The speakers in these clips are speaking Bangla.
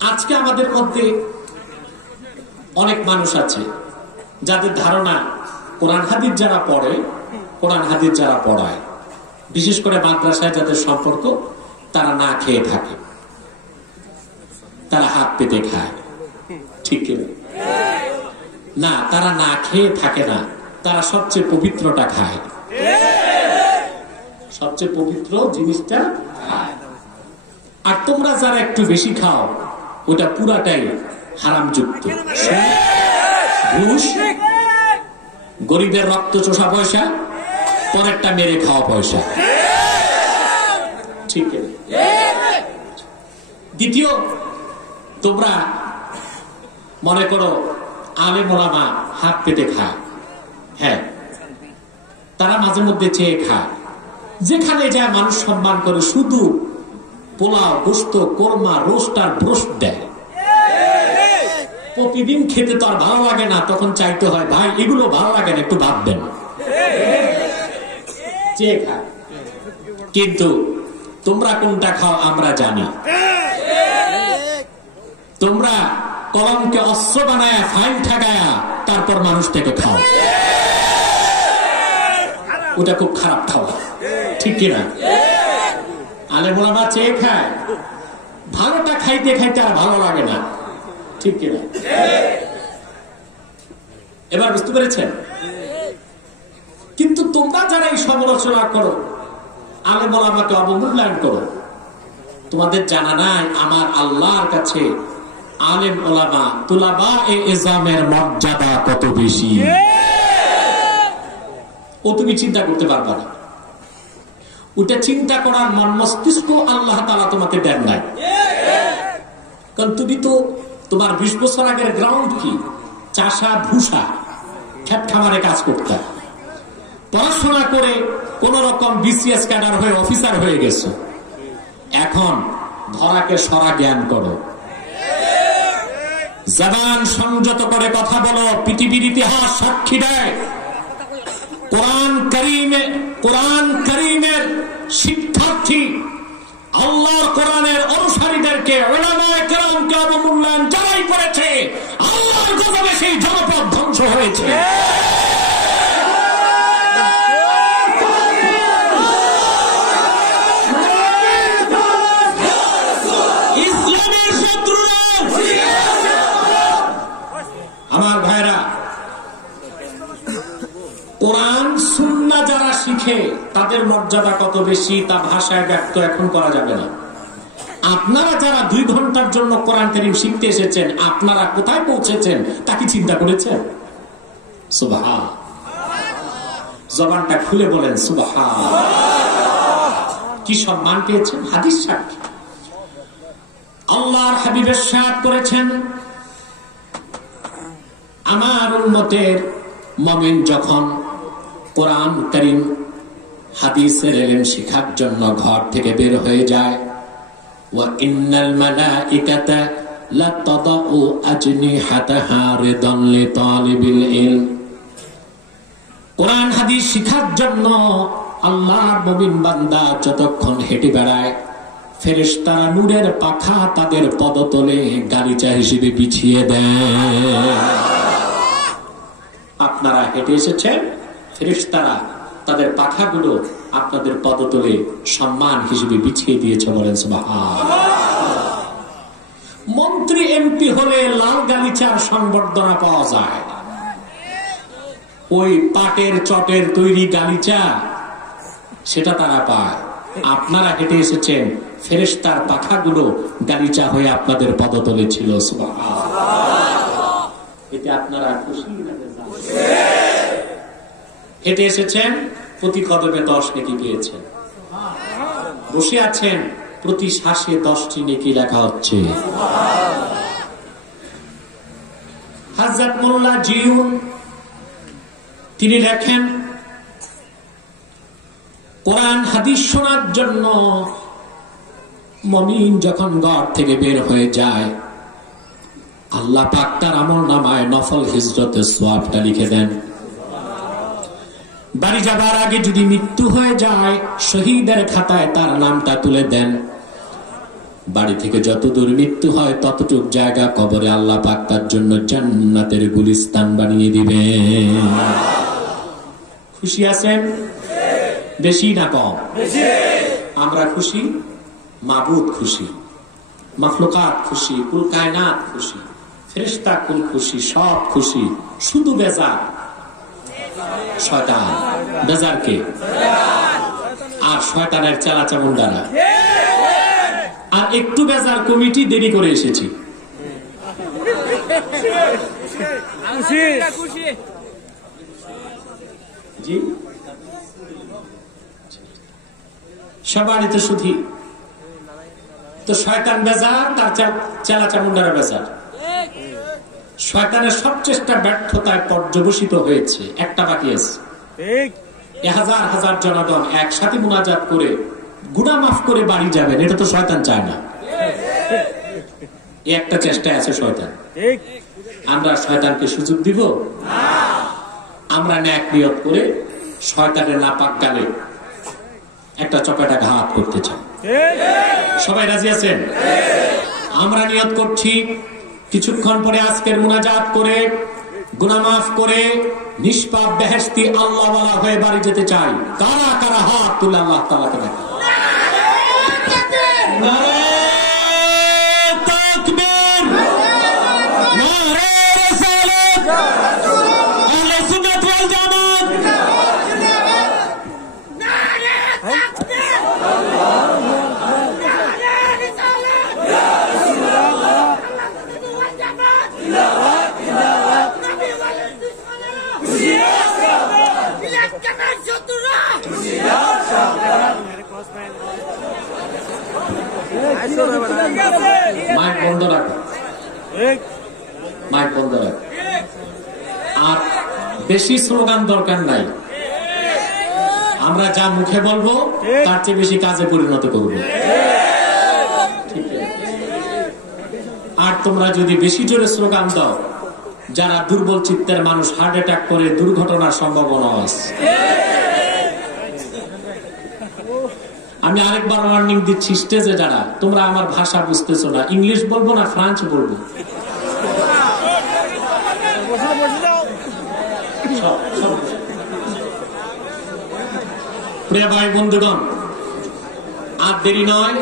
আজকে আমাদের মধ্যে অনেক মানুষ আছে যাদের ধারণা কোরআন হাদিস যারা পড়ে, কোরআন হাদিস যারা পড়ায়, বিশেষ করে মাদ্রাসায় যাদের সম্পর্ক, তারা না খেয়ে থাকে, তারা হাত পেতে খায়। ঠিক না? তারা না খেয়ে থাকে না, তারা সবচেয়ে পবিত্রটা খায়, সবচেয়ে পবিত্র জিনিসটা খায়। আর তোমরা যারা একটু বেশি খাও, ওটা পুরাটাই হারামযুক্ত, ঘুষ, গরিবের রক্ত চোষা পয়সা, পরেরটা মেরে খাওয়া পয়সা। ঠিক। দ্বিতীয়, তোমরা মনে করো আলেম ওলামা হাত পেতে খায়। হ্যাঁ, তারা মাঝে মধ্যে চেয়ে খায়। যেখানে যায় মানুষ সম্মান করে, শুধু পোলাও, গোস্ত, কোরমা, রোস্ট আর ব্রোস্ট দেয়। প্রতিদিন খেতে তো আর ভালো লাগে না, তখন চাইতে হয় ভাই এগুলো ভালো লাগে না, একটু ভাববেন। চেয়ে খায়। কিন্তু তোমরা কোনটা খাও আমরা জানি। তোমরা কলমকে অস্ত্র বানায়, ফাইল ঠাকায়া, তারপর মানুষটাকে খাও। ওটা খুব খারাপ খাওয়া। ঠিক কিনা? আলেম ওলামা চেয়ে খায়, ভালোটা খাইতে খাইতে আর ভালো লাগে না। ঠিক কিনা? এবার বুঝতে পেরেছেন? কিন্তু তোমরা যারা এই সমালোচনা করো, আলেম ওলামাকে অবমূল্যায়ন করো, তোমাদের জানা নাই আমার আল্লাহর কাছে আলেম ওলামা তুলাবা এ ইজামের মর্যাদা কত বেশি। ও তুমি চিন্তা করতে পারবা না। ওটা চিন্তা করার মন মস্তিষ্ক আল্লাহ তাআলা তোমাকে দেন নাই। কারণ তুমি তো তোমার 20 বছর আগের গ্রাউন্ড কি? চাষা ভুষা, খেত খামারে কাজ করতে, পড়াশোনা করে কোন রকম বিসিএস ক্যাডার হয়ে অফিসার হয়ে গেছে। এখন ধরাকে সরা জ্ঞান করো, জবান সংযত করে কথা বলো। পৃথিবীর ইতিহাস সাক্ষী দেয়, কোরআন কারীমের শিক্ষার্থী, আল্লাহর কোরআনের অনুসারীদেরকে, উলামায়ে কেরামকে অবমূল্যায়ন যারাই করেছে, আল্লাহর গজবে সেই জনপদ ধ্বংস হয়েছে। ইসলামের শত্রুরা, আমার ভাইরা, কোরআন সুন্নাহ যারা শিখে তাদের মর্যাদা কত বেশি তা ভাষায় ব্যক্ত এখন করা যাবে না। আপনারা যারা 2 ঘন্টার জন্য কোরআন কারীম শিখতে এসেছেন, আপনারা কোথায় পৌঁছেছেন তা কি চিন্তা করেছেন? সুবহান, জবানটা খুলে বলেন সুবহান। কি সম্মান পেয়েছেন? হাদিস সাক্ষী। আল্লাহর হাবিব ইরশাদ করেছেন, আমার উম্মতের মুমিন যখন কোরআন কারীম হাদিসের ইলম শিখার জন্য ঘর থেকে বের হয়ে যায়, ওয়া ইন্নাল মালাইকাতা লাতাদাউ আজনিহাতাহা রিদান লিতালিবিল ইলম। কোরআন হাদিস শিখার জন্য আল্লাহর মুমিন বান্দা যতক্ষণ হেঁটে বেড়ায়, ফেরেশতারা নূরের পাখা তাদের পদতলে গালিচা হিসেবে বিছিয়ে দেয়। আপনারা হেঁটে এসেছেন, ফেরেশতারা তাদের পাখাগুলো আপনাদের পদতলে সম্মান হিসেবে বিছিয়ে দিয়েছে। বলেন সুবহান। মন্ত্রী এমপি হলে লাল গালিচার সংবর্ধনা পাওয়া যায়, ওই পাটের চটের তৈরি গালিচা সেটা তারা পায়। আপনারা হেঁটে এসেছেন, ফেরেশতার পাখাগুলো গালিচা হয়ে আপনাদের পদতলে ছিল। সুবহান। এতে আপনারা খুশি? হেঁটে এসেছেন, প্রতি কদমে 10 নেকি পেয়েছেন। বসে আছেন, প্রতি শ্বাসে 10টি নেকি লেখা হচ্ছে। হযরত মোল্লা জিউন তিনি লেখেন, কোরআন হাদিস শোনার জন্য মুমিন যখন ঘর থেকে বের হয়ে যায়, আল্লাহ পাক তার আমলনামায় নফল হিজরতের সওয়াবটা লিখে দেন। বাড়ি যাবার আগে যদি মৃত্যু হয়ে যায়, শহীদের খাতায় তার নামটা তুলে দেন। বাড়ি থেকে যত দূর মৃত্যু হয় ততটুক জায়গা কবরে আল্লাহ পাক তার জন্য জান্নাতের গুলিস্তান বানিয়ে দিবেন। খুশি আছেন? বেশি না কম? আমরা খুশি, মাবুদ খুশি, মাখলুকাত খুশি, কুল কায়নাত খুশি, ফেরেশতা কুল খুশি, সব খুশি, শুধু বেজার শয়তান। বেজার কে? আর শয়তানের চালাচামুন্ডারা। আর একটু বেজার কমিটি দেরি করে এসেছি। জি সবারই তো শুধু তো শয়তান বেজার, তার চালাচামুন্ডারা বেজার। শয়তানের সব চেষ্টা ব্যর্থতায় পর্যবসিত হয়েছে, একটা বাকি আছে। হাজার হাজার জনগণ একসাথে মুনাজাত করে গুনাহ মাফ করে বাড়ি যাবেন, এটা তো শয়তান চায় না। এই একটা চেষ্টায় আছে শয়তান। আমরা শয়তানকে সুযোগ দিব? আমরা ন্যাক নিয়ত করে শয়তানের নাপাক গালে একটা চপেটা ঘাত করতে চাই। সবাই রাজি আছেন? আমরা নিয়ত করছি কিছুক্ষণ পরে আজকের মুনাজাত করে গুনাহ মাফ করে নিষ্পাপ বেহেশতি আল্লাহওয়ালা হয়ে বাড়ি যেতে চাই। কারা কারা হাত তুলে আল্লাহ তাআলাকে ডাকে। নারে তাকবীর, নারে রিসালাত, আহলে সুন্নাত ওয়াল জামাত। নারে তাকবীর, নারে রিসালাত, ইয়া রাসূলুল্লাহ, আহলে ওয়াল জামাত, জিন্দাবাদ জিন্দাবাদ, নবী ওয়াল দুশমন, জিন্দাবাদ, ইলাক কামাল শত্রুরা, জিন্দাবাদ। মাইক বন্ধ রাখো, মাইক বন্ধ রাখো। আর বেশি স্লোগান দরকার নাই, আমরা যা মুখে বলবো তার চেয়ে বেশি কাজে পরিণত করবো। আর তোমরা যদি বেশি জোরে স্লোগান দাও, যারা দুর্বল চিত্তের মানুষ হার্ট অ্যাটাক করে দুর্ঘটনার সম্ভাবনা আছে। আমি আরেকবার ওয়ার্নিং দিচ্ছি, স্টেজে যারা তোমরা আমার ভাষা বুঝতেছো না, ইংলিশ বলবো না ফ্রান্স বলবো? প্রিয় ভাই বন্ধুগণ, আর দেরি নয়,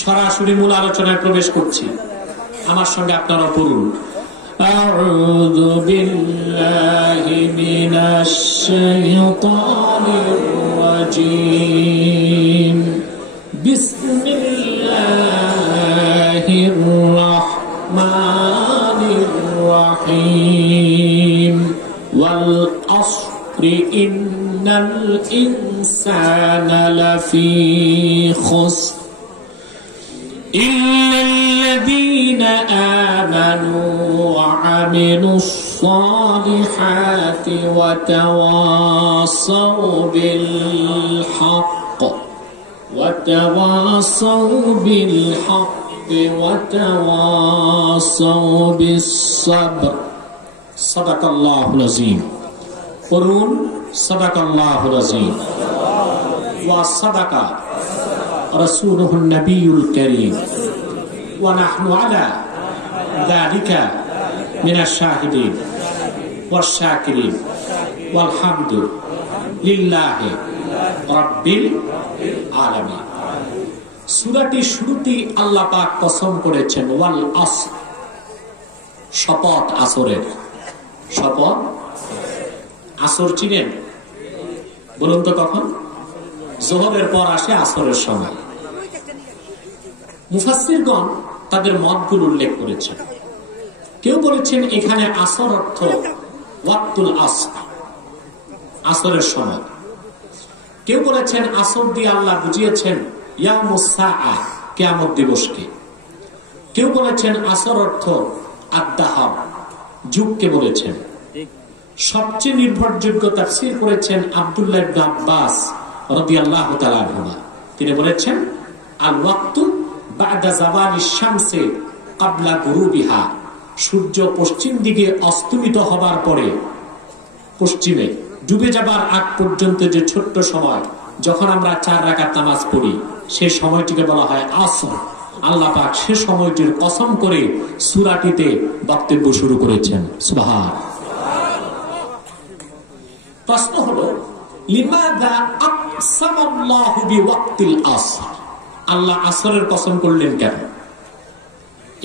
সরাসরি মূল আলোচনায় প্রবেশ করছি। আমার সঙ্গে আপনারা পড়ুন। আউযু বিল্লাহি মিনাশ শাইতানির রাজীম। বিসমিল্লাহির রাহমানির রাহিম। ওয়াল আসরি ইন্নাল ইনসানা লাফি খুসর إلا الذين آمنوا وعملوا الصالحات وتواصوا بالحق وتواصوا بالصبر صدق الله العظيم قرون صدق الله العظيم وصدق رسوله النبي الكريم ونحن على ذلك من الشاهدين والشاكرين والحمد لله رب العالمين। সূরাটি শুরুতেই আল্লাহ পাক কসম করেছেন ওয়াল আসর, শপথ আসরের। শপথ আসর চিনেন? বলুন তো কখন? যোহরের পর আসে আসরের সময়। মুফাসসিরগণ তাদের মতগুলো উল্লেখ করেছেন। কেউ বলেছেন এখানে আসর অর্থ ওয়াক্তুল আসর, আসরের সময়। কেউ বলেছেন আসর দিয়ে আল্লাহ বুঝিয়েছেন ইয়াউমুস সাআহ, কিয়ামত দিবসকে। কেউ বলেছেন আসর অর্থ আদ-দাহর, যুগকে বলেছেন। সবচেয়ে নির্ভরযোগ্য তাফসীর করেছেন আব্দুল্লাহ ইবনে আব্বাস রাদিয়াল্লাহু তাআলা আনহুমা। তিনি বলেছেন আল ওয়াক্তু বা'দা যাওয়ালিশ শামসি ক্বাবলা গুরুবিহা, সূর্য পশ্চিম দিকে অস্তমিত হবার পরে পশ্চিমে ডুবে যাবার আগ পর্যন্ত যে ছোট্ট সময়, যখন আমরা 4 রাকাত নামাজ পড়ি, সেই সময়টিকে বলা হয় আসর। আল্লাহ পাক সে সময়টির কসম করে সূরাটিতে বক্তব্য শুরু করেছেন। সুবহান। প্রশ্ন হলো, লিমাযা আকসামাল্লাহু বিওয়াক্তিল আসর, আল্লাহ আসরের কসম করলেন কেন?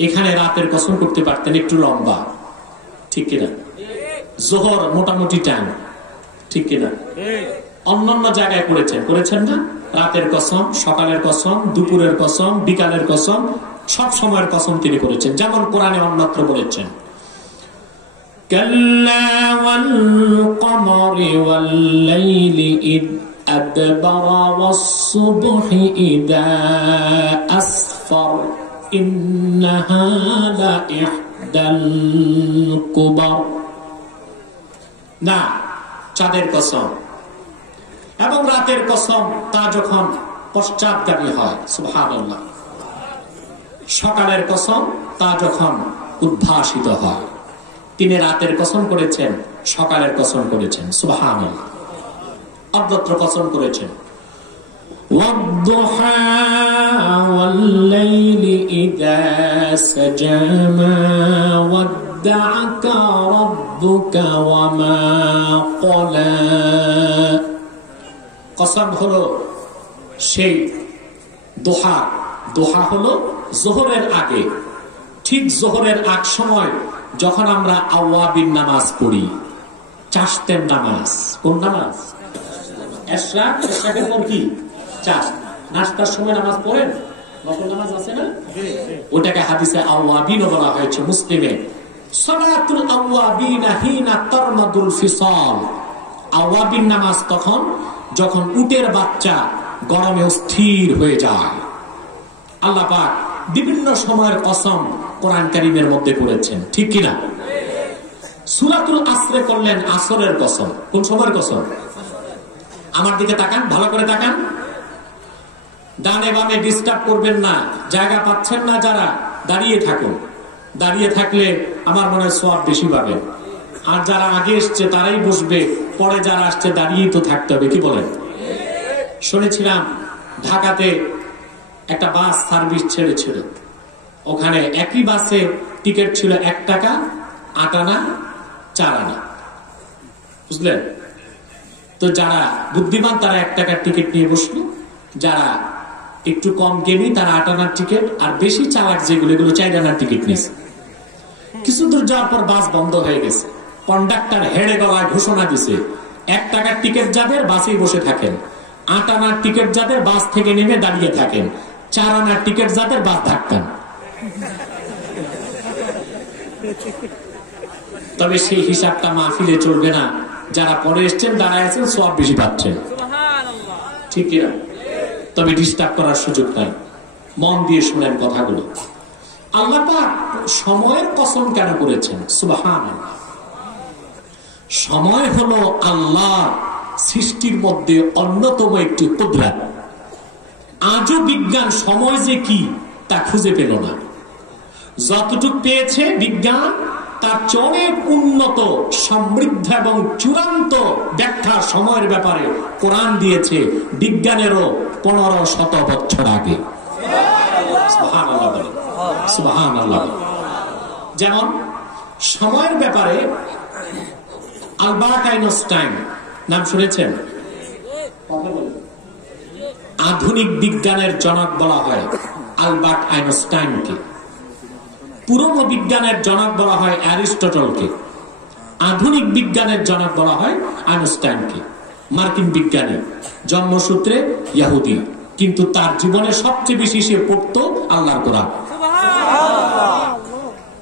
এখানে রাতের কসম করতে পারতেন, একটু লম্বা, ঠিক কিনা? জোহর মোটামুটি টাইম, ঠিক কিনা? অন্যান্য জায়গায় করেছেন না? রাতের কসম, সকালের কসম, দুপুরের কসম, বিকালের কসম, সব সময়ের কসম তিনি করেছেন, যেমন কোরআনে অন্যত্র বলেছেন, কাল্লা ওয়াল কমরি ওয়াল লাইলি ইদ আদবারা ওয়াস সুবহি ইদা আসফার ইন্নাহা লা ইহদাল কুবার। না, চাঁদের কসম এবং রাতের কসম তা যখন পশ্চাৎগামী হয়, সুবহানাল্লাহ। সকালের কসম তা যখন উদ্ভাসিত হয়। তিনি রাতের কসম করেছেন, সকালের কসম করেছেন, সুবহানাল্লাহ। অন্যত্র কসম করেছেন, ওয়াদ-দুহা ওয়াল-লাইলি ইযা সাজা মা ওয়াদ্দা'আকা রাব্বুকা ওয়া মা ক্বালা। কসম হলো সেই দোহা, দোহা হলো জোহরের আগে, ঠিক জোহরের আগ সময় যখন আমরা আওয়াবিন নামাজ পড়ি, চাশতের নামাজ। কোন নামাজ? এশরাক। এশরাকের পর কি? চাশ। নাস্তার সময় নামাজ পড়েন, নফল নামাজ আছে না? ওটাকে হাদিসে আওয়াবিন বলা হয়েছে, মুসলিমে সালাতুল আওয়াবিনা হিনা তারমাদুল ফিসাল। আওয়াবিন নামাজ তখন যখন উটের বাচ্চা গরমে স্থির হয়ে যায়। আল্লাহ পাক বিভিন্ন সময়ের কসম কোরআন কারীমের মধ্যে করেছেন, ঠিক কিনা? সূরাতুল আসরে করলেন আসরের কসম। কোন সময়ের কসম? আমার দিকে তাকান, ভালো করে তাকান, ডানে বামে ডিস্টার্ব করবেন না। জায়গা পাচ্ছেন না যারা, দাঁড়িয়ে থাকুন। দাঁড়িয়ে থাকলে আমার মনে হয় সওয়াব বেশি পাবেন। আর যারা আগে এসছে তারাই বসবে, পরে যারা আসছে দাঁড়িয়েই তো থাকতে হবে, কি বলেন? শুনেছিলাম ঢাকাতে একটা বাস সার্ভিস ছেড়েছিল, ওখানে একই বাসে টিকিট ছিল 1 টাকা, 8 আনা, 4 আনা, বুঝলেন? তো যারা বুদ্ধিমান তারা 1 টাকার টিকিট নিয়ে বসলো, যারা একটু কম জ্ঞানী তারা 8 আনার টিকিট, আর বেশি চালাক যেগুলো, এগুলো 4 আনার টিকিট নিয়েছে। কিছু দূর যাওয়ার পর বাস বন্ধ হয়ে গেছে। কন্ডাক্টর হেডে গলায় ঘোষণা দিছে, 1 টাকার টিকিট যাদের বাসেই বসে থাকেন, 8 আনার টিকিট যাদের বাস থেকে নেমে দাঁড়িয়ে থাকেন, 4 আনার টিকিট যাদের বাস ধাক্কান। তবে সেই হিসাবটা মাহফিলে চলবে না। যারা পরে এসছেন, দাঁড়ায় আছেন, সওয়াব বেশি পাচ্ছেন, ঠিক কিনা? তবে ডিস্টার্ব করার সুযোগ নাই, মন দিয়ে শুনেন কথাগুলো। আল্লাহ পাক সময়ের কসম কেন করেছেন? সুবহানাল্লাহ। সময় হলো আল্লাহ সৃষ্টির মধ্যে অন্যতম একটি কুদরত। আজও বিজ্ঞান সময় যে কি তা খুঁজে পেল না। যতটুক পেয়েছে বিজ্ঞান, তার চেয়ে অনেক উন্নত, সমৃদ্ধ এবং চূড়ান্ত ব্যাখ্যা সময়ের ব্যাপারে কোরআন দিয়েছে বিজ্ঞানেরও 1500 বছর আগে। সুবহানাল্লাহ বলেন, সুবহানাল্লাহ। যেমন সময়ের ব্যাপারে আলবার্ট আইনস্টাইন নাম শুনেছেন? আধুনিক বিজ্ঞানের জনক বলা হয় আলবার্ট আইনস্টাইনকে। পুরনো বিজ্ঞানের জনক বলা হয় অ্যারিস্টটলকে। আধুনিক বিজ্ঞানের জনক বলা হয় আইনস্টাইনকে। মার্কিন বিজ্ঞানী, জন্মসূত্রে ইহুদি, কিন্তু তার জীবনে সবচেয়ে বেশি সে পড়ত আল্লাহর কোরআন।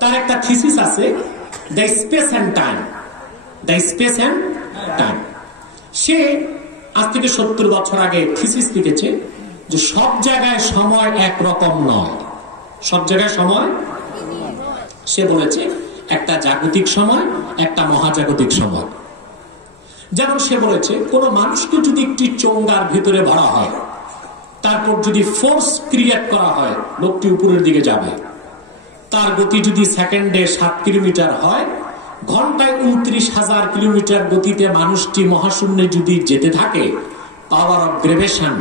তার একটা থিসিস আছে, the space and time. The space and time. সে আজ থেকে 70 বছর আগে থিসিস লিখেছে যে সব জায়গায় সময় একরকম নয়। সব জায়গায় সময়, সে বলেছে একটা জাগতিক সময়, একটা মহাজাগতিক সময়। যেমন সে বলেছে কোন মানুষকে যদি একটি চোঙ্গার ভিতরে ভরা হয়, তারপর যদি ফোর্স ক্রিয়েট করা হয়, লোকটি উপরের দিকে যাবে। তার গতি যদি সেকেন্ডে 7 কিলোমিটার হয়, ঘন্টায় 29,000 কিলোমিটার গতিতে মানুষটি মহাশূন্যে যদি যেতে থাকে, পাওয়ার অফ গ্রেভিটেশন,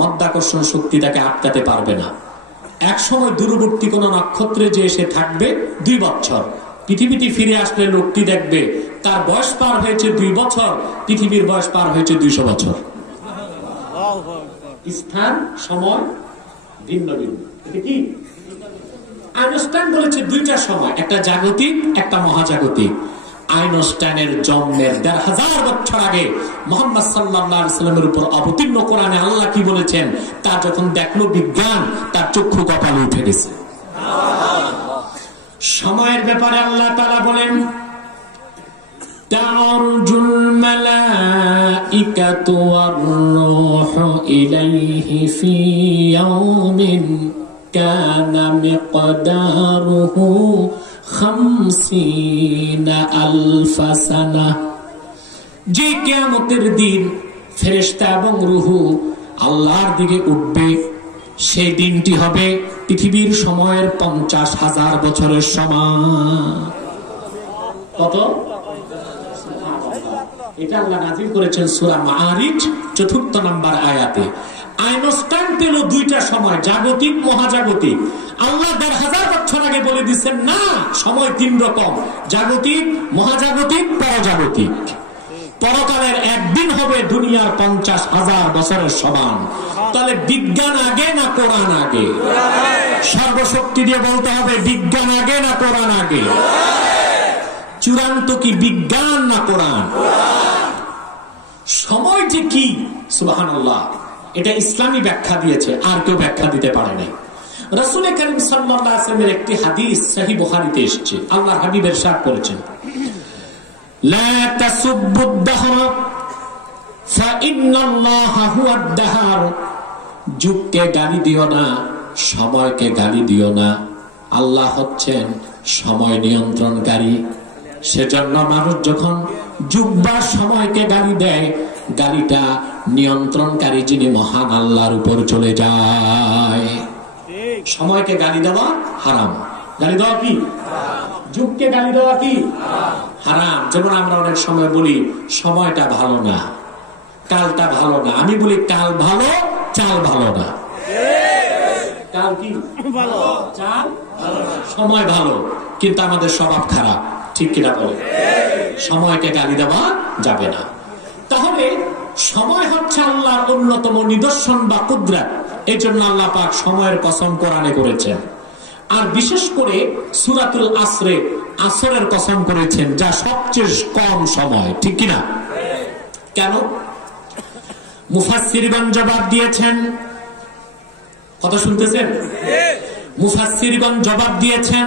মধ্যাকর্ষণ শক্তি তাকে আটকাতে পারবে না। এক সময় দূরবর্তী কোন নক্ষত্রে যে এসে থাকবে 2 বছর, পৃথিবীতে ফিরে আসলে লোকটি দেখবে তার বয়স পার হয়েছে 2 বছর, পৃথিবীর বয়স পার হয়েছে 200 বছর। স্থান সময় ভিন্ন ভিন্ন। এটা কি আইনস্টাইন বলেছে 2টা সময়, একটা জাগতিক একটা মহাজাগতিক। আইনস্টাইনের জন্মের 1500 বছর আগে মুহাম্মদ সাল্লাল্লাহু আলাইহি ওয়াসাল্লামের উপর অবতীর্ণ কোরআনে আল্লাহ কি বলেছেন, তা যখন দেখলো বিজ্ঞান, তার চক্ষু কপালে উঠে গেছে। সময়ের ব্যাপারে আল্লাহ তাআলা বলেন, তারজুল মালাইকাতু ওয়ার রূহু ইলাইহি ফি ইয়াউমিন কানা মিকদারুহু 50,000 সানাহ। যে কিয়ামতের দিন ফেরেশতা এবং রূহু আল্লাহর দিকে উঠবে, সেই দিনটি হবে পৃথিবীর সময়ের 50,000 বছরের সমান। কত? এটা আল্লাহ নাযিল করেছেন সূরা মাআরিজ 4 নম্বর আয়াতে। আইনস্টাইন পেল 2টা সময়, জাগতিক মহাজাগতিক। আল্লাহ 1000 বছর আগে বলে দিচ্ছেন না, সময় 3 রকম, জাগতিক, মহাজাগতিক, পরজাগতিক। পরকালের একদিন হবে দুনিয়ার 50,000 বছরের সমান। তাহলে বিজ্ঞান আগে না কোরআন আগে? সর্বশক্তি দিয়ে বলতে হবে, বিজ্ঞান আগে না কোরআন আগে? চূড়ান্ত কি বিজ্ঞান না কোরআন? সময় যে কি, সুবহানাল্লাহ, এটা ইসলামী ব্যাখ্যা দিয়েছে, আর কেউ ব্যাখ্যা দিতে পারে নাই। রাসূল কারীম সাল্লাল্লাহু আলাইহি ওয়াসাল্লামের একটি হাদিস সহিহ বুখারীতে এসেছে। আল্লাহর হাবিব ইরশাদ করেছেন, লা তাসুব্বুদ দাহরা ফাইন্নাল্লাহা হুয়াদ দাহর। যুগকে গালি দিও না, সময়কে গালি দিও না, আল্লাহ হচ্ছেন সময় নিয়ন্ত্রণকারী। সেজন্য মানুষ যখন যুগ বা সময়কে গালি দেয়, গালিটা নিয়ন্ত্রণকারী যিনি মহান আল্লাহর উপর চলে যায়। সময়কে গালি দেওয়া হারাম। গালি দেওয়া কি? যুগকে গালি দেওয়া কি? হারাম। যেমন আমরা অনেক সময় বলি সময়টা ভালো না, কালটা ভালো না। আমি বলি কাল ভালো, চাল ভালো না। কাল কি ভালো, চাল ভালো না। সময় ভালো, কিন্তু আমাদের স্বভাব খারাপ, ঠিক কিনা বলে? সময়কে গালি দেওয়া যাবে না। তাহলে সময় হচ্ছে আল্লাহর অন্যতম নিদর্শন বা কুদরত। এই জন্য আল্লাহ পাক সময়ের কসম কোরআনে করেছেন। আর বিশেষ করে সূরাতুল আসরে আসরের কসম করেছেন, যা সবচেয়ে কম সময়, ঠিক কিনা? কেন? মুফাসসিরগণ জবাব দিয়েছেন। কথা শুনতেছেন? মুফাসসিরগণ জবাব দিয়েছেন,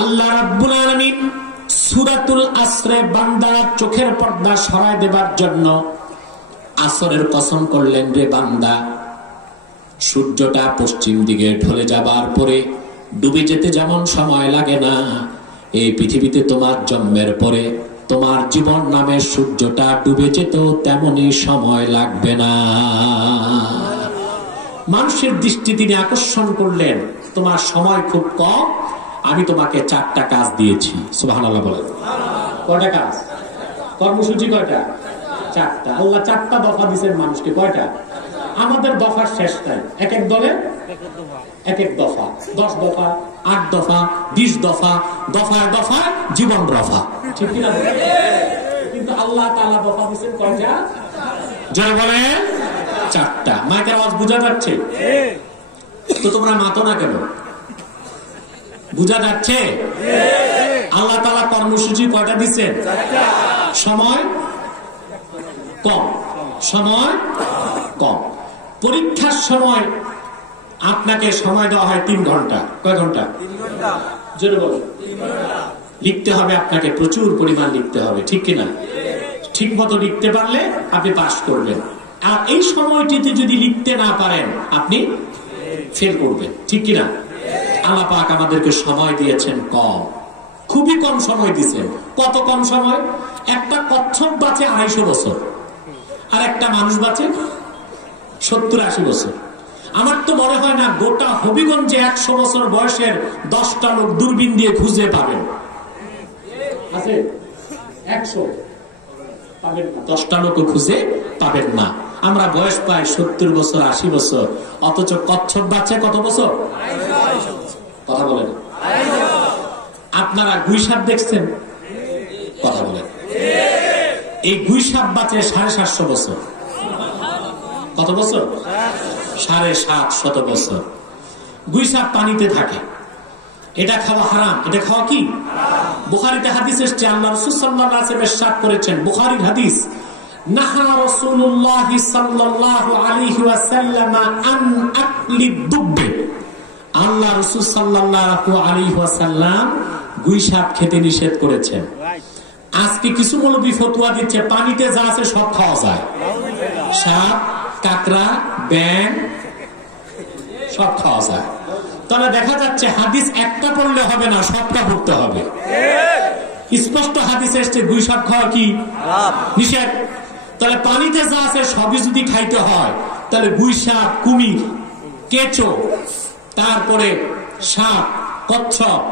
আল্লাহ রাব্বুল আলামিন সূরাতুল আসরে বান্দার চোখের পর্দা সরায় দেবার জন্য আসরের কসম করলেন, রে বান্দা, সূর্যটা পশ্চিম দিকে ঢলে যাবার পরে ডুবে যেতে যেমন সময় লাগে না, এই পৃথিবীতে তোমার জন্মের পরে তোমার জীবন নামের সূর্যটা ডুবে যেতেও তেমনই সময় লাগবে না। মানুষের দৃষ্টি তিনি আকর্ষণ করলেন, তোমার সময় খুব কম, আমি তোমাকে 4টা কাজ দিয়েছি। সুবহানাল্লাহ বলেন। কয়টা কাজ? কর্মসূচি কয়টা? 4টা। আল্লাহ 4টা দফা দিয়েছেন মানুষকে। কয়টা? আমাদের দফার শেষ নাই, এক এক দলে এক এক দফা, 10 দফা, 8 দফা, 20 দফা, দফায় দফায় জীবন রফা, ঠিক কিনা? কিন্তু আল্লাহ তাআলা দফা দিয়েছেন কয়টা? যারা বলে 4টা। মাইকের আওয়াজ বোঝা যাচ্ছে? তো তোমরা মাতো না কেন? বুঝা যাচ্ছে? আল্লাহ তাআলা কর্মসূচি কয়টা দিচ্ছেন? সময় কম, সময় কম। পরীক্ষার সময় আপনাকে সময় দেওয়া হয় 3 ঘন্টা। কয় ঘন্টা? 3 ঘন্টা। জোরে বলো। 3 ঘন্টা। লিখতে হবে আপনাকে, প্রচুর পরিমাণ লিখতে হবে, ঠিক কিনা? ঠিক মতো লিখতে পারলে আপনি পাস করবেন। আর এই সময়টিতে যদি লিখতে না পারেন, আপনি ফেল করবেন, ঠিক কিনা? আল্লাহ পাক আমাদেরকে সময় দিয়েছেন কম, খুবই কম সময় দিয়েছেন। কত কম সময়? একটা কচ্ছপ বাঁচে 250 বছর, আর একটা মানুষ বাঁচে 70-80 বছর। আমার তো মনে হয় না গোটা হবিগঞ্জে 100 বছর বয়সের 10টা লোক দূরবীন দিয়ে খুঁজে পাবেন। আছে 100 পাবেন না, 10টা লোক খুঁজে পাবেন না। আমরা বয়স পাই 70 বছর 80 বছর, অথচ কচ্ছপ বাচ্চা কত বছর? কথা বলেন। আপনারা গুইসাপ দেখছেন? কথা বলেন। এই গুইসাপ বাঁচে 750 বছর। কত বছর? 750 বছর। গুইসাপ পানিতে থাকে। এটা খাওয়া হারাম। এটা খাওয়া কি? বুখারীতে হাদিস এসেছে, আল্লাহ রাসূল সাল্লাল্লাহু আলাইহি ওয়াসাল্লাম ইরশাদ করেছেন, বুখারীর হাদিস, নাহা রাসূলুল্লাহ সাল্লাল্লাহু আলাইহি ওয়াসাল্লাম আন আকলি দুব। আল্লাহ রাসূল সাল্লাল্লাহু আলাইহি ওয়াসাল্লাম গুইসাপ খেতে নিষেধ করেছেন। আজকে কিছু মৌলবি ফতোয়া দিচ্ছে পানিতে যা আছে সব খাওয়া যায়, সাপ, কাকড়া, ব্যাঙ সব খাওয়া যায়। তাহলে দেখা যাচ্ছে হাদিস একটা পড়লে হবে না, সবটা পড়তে হবে। স্পষ্ট হাদিস এসছে গুইসাপ খাওয়া কি নিষেধ। তাহলে পানিতে যা আছে সবই যদি খাইতে হয়, তাহলে গুইসাপ, কুমির, কেঁচো, তারপরে সাপ, কচ্ছপ,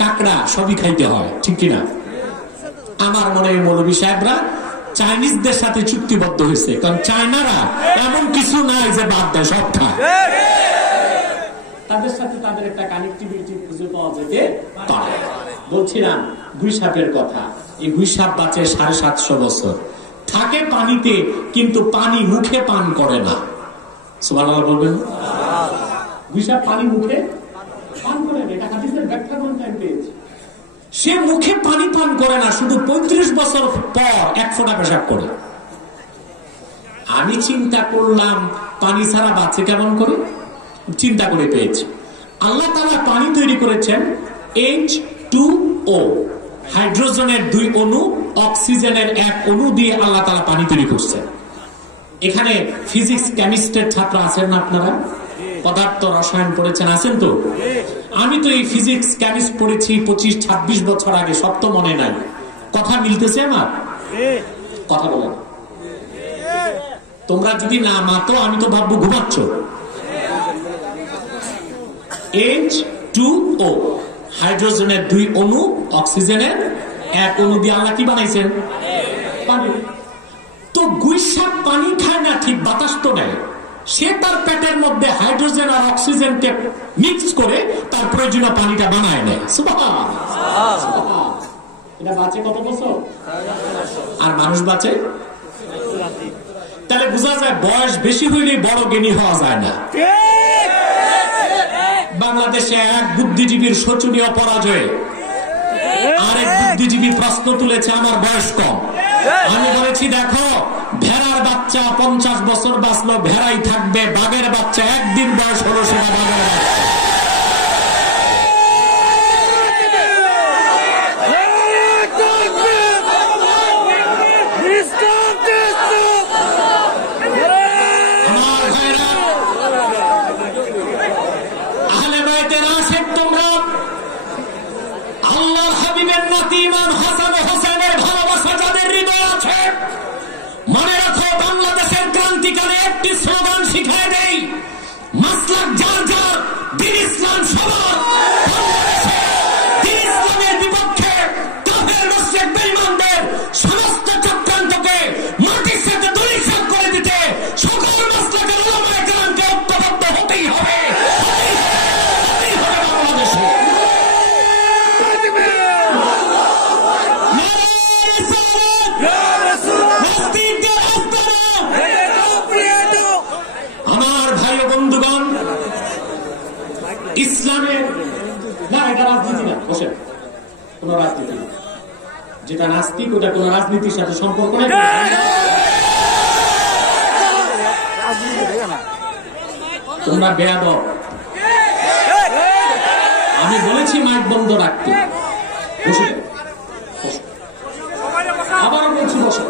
কাকড়া সবই খাইতে হয়, ঠিক কিনা? আমার মনে হয় মৌলভী সাহেবরা চাইনিজদের সাথে চুক্তিবদ্ধ হয়েছে, কারণ চায়নারা এমন কিছু নাই যে বাদ দেয়, সব খায়। তাদের সাথে তাদের একটা কানেক্টিভিটি খুঁজে পাওয়া যেতে পারে। বলছিলাম গুইসাপের কথা। এই গুইসাপ বাঁচে 750 বছর, থাকে পানিতে, কিন্তু পানি মুখে পান করে না। সুবহানাল্লাহ বলবেন। গুইসাপ পানি মুখে পান করে না, এটা হাদিসের ব্যাখ্যা করতে আমি পেয়েছি। সে মুখে পানি পান করে না, শুধু 35 বছর পর এক ফোঁটা পেশাব করে। আমি চিন্তা করলাম পানি ছাড়া বাঁচে কেমন করে, চিন্তা করে পেয়েছি। আল্লাহ তাআলা পানি তৈরি করেছেন H2O, হাইড্রোজেনের 2 অণু, অক্সিজেনের 1 অণু দিয়ে আল্লাহ তাআলা পানি তৈরি করছেন। এখানে ফিজিক্স কেমিস্ট্রির ছাত্র আছেন না আপনারা? পদার্থ রসায়ন পড়েছেন, আছেন তো? আমি তো এই ফিজিক্স কেমিস্ট পড়েছি 25-26 বছর আগে, সব তো মনে নাই। কথা মিলতেছে আমার? কথা বলেন। তোমরা যদি না মাতো আমি তো ভাববো ঘুমাচ্ছ। H2O, হাইড্রোজেনের 2 অণু, অক্সিজেনের 1 অণু দিয়ে আল্লাহ কি বানাইছেন? পানি। তো গুইসাপ পানি খায় না, ঠিক বাতাস তো নেয়। সে তার পেটের মধ্যে হাইড্রোজেন আর অক্সিজেনকে মিক্স করে তার প্রয়োজনীয় পানিটা বানায় নেয়। সুবহানাল্লাহ। এটা বাঁচে কত বছর? আর মানুষ বাঁচে? তাহলে বোঝা যায় বয়স বেশি হইলে বড় জ্ঞানী হওয়া যায় না। বাংলাদেশে এক বুদ্ধিজীবীর শোচনীয় পরাজয়, আরেক বুদ্ধিজীবী প্রশ্ন তুলেছে আমার বয়স কম। আমি বলেছি দেখো, ভেড়ার বাচ্চা 50 বছর বাঁচলো, ভেড়াই থাকবে। বাঘের বাচ্চা একদিন বয়স হলো, সেটা বাঘের বাচ্চা। মনে রাখো, বাংলাদেশের ক্রান্তিকালে একটি স্লোগান শিখায় দেই, মাসলাক যার যার, দ্বীন ইসলাম সবার। দ্বীন ইসলামের বিপক্ষে কাফের মুশরিক বেঈমানদের সমস্ত চক্রান্তকে মাটির সাথে ধূলিসাৎ করে দিতে সকল মাসলাকের উলামায়ে কেরামকে ঐক্যবদ্ধ হতেই হবে। বাংলাদেশে ইসলামের না, এটা রাজনীতি না, বসে কোন রাজনীতি না। যেটা নাস্তিক ওটা কোন রাজনীতির সাথে সম্পর্ক নেই। তোমরা বেয়াদব। আমি বলেছি মাইক বন্ধ রাখতে। বসে আবারও বলছি বসে,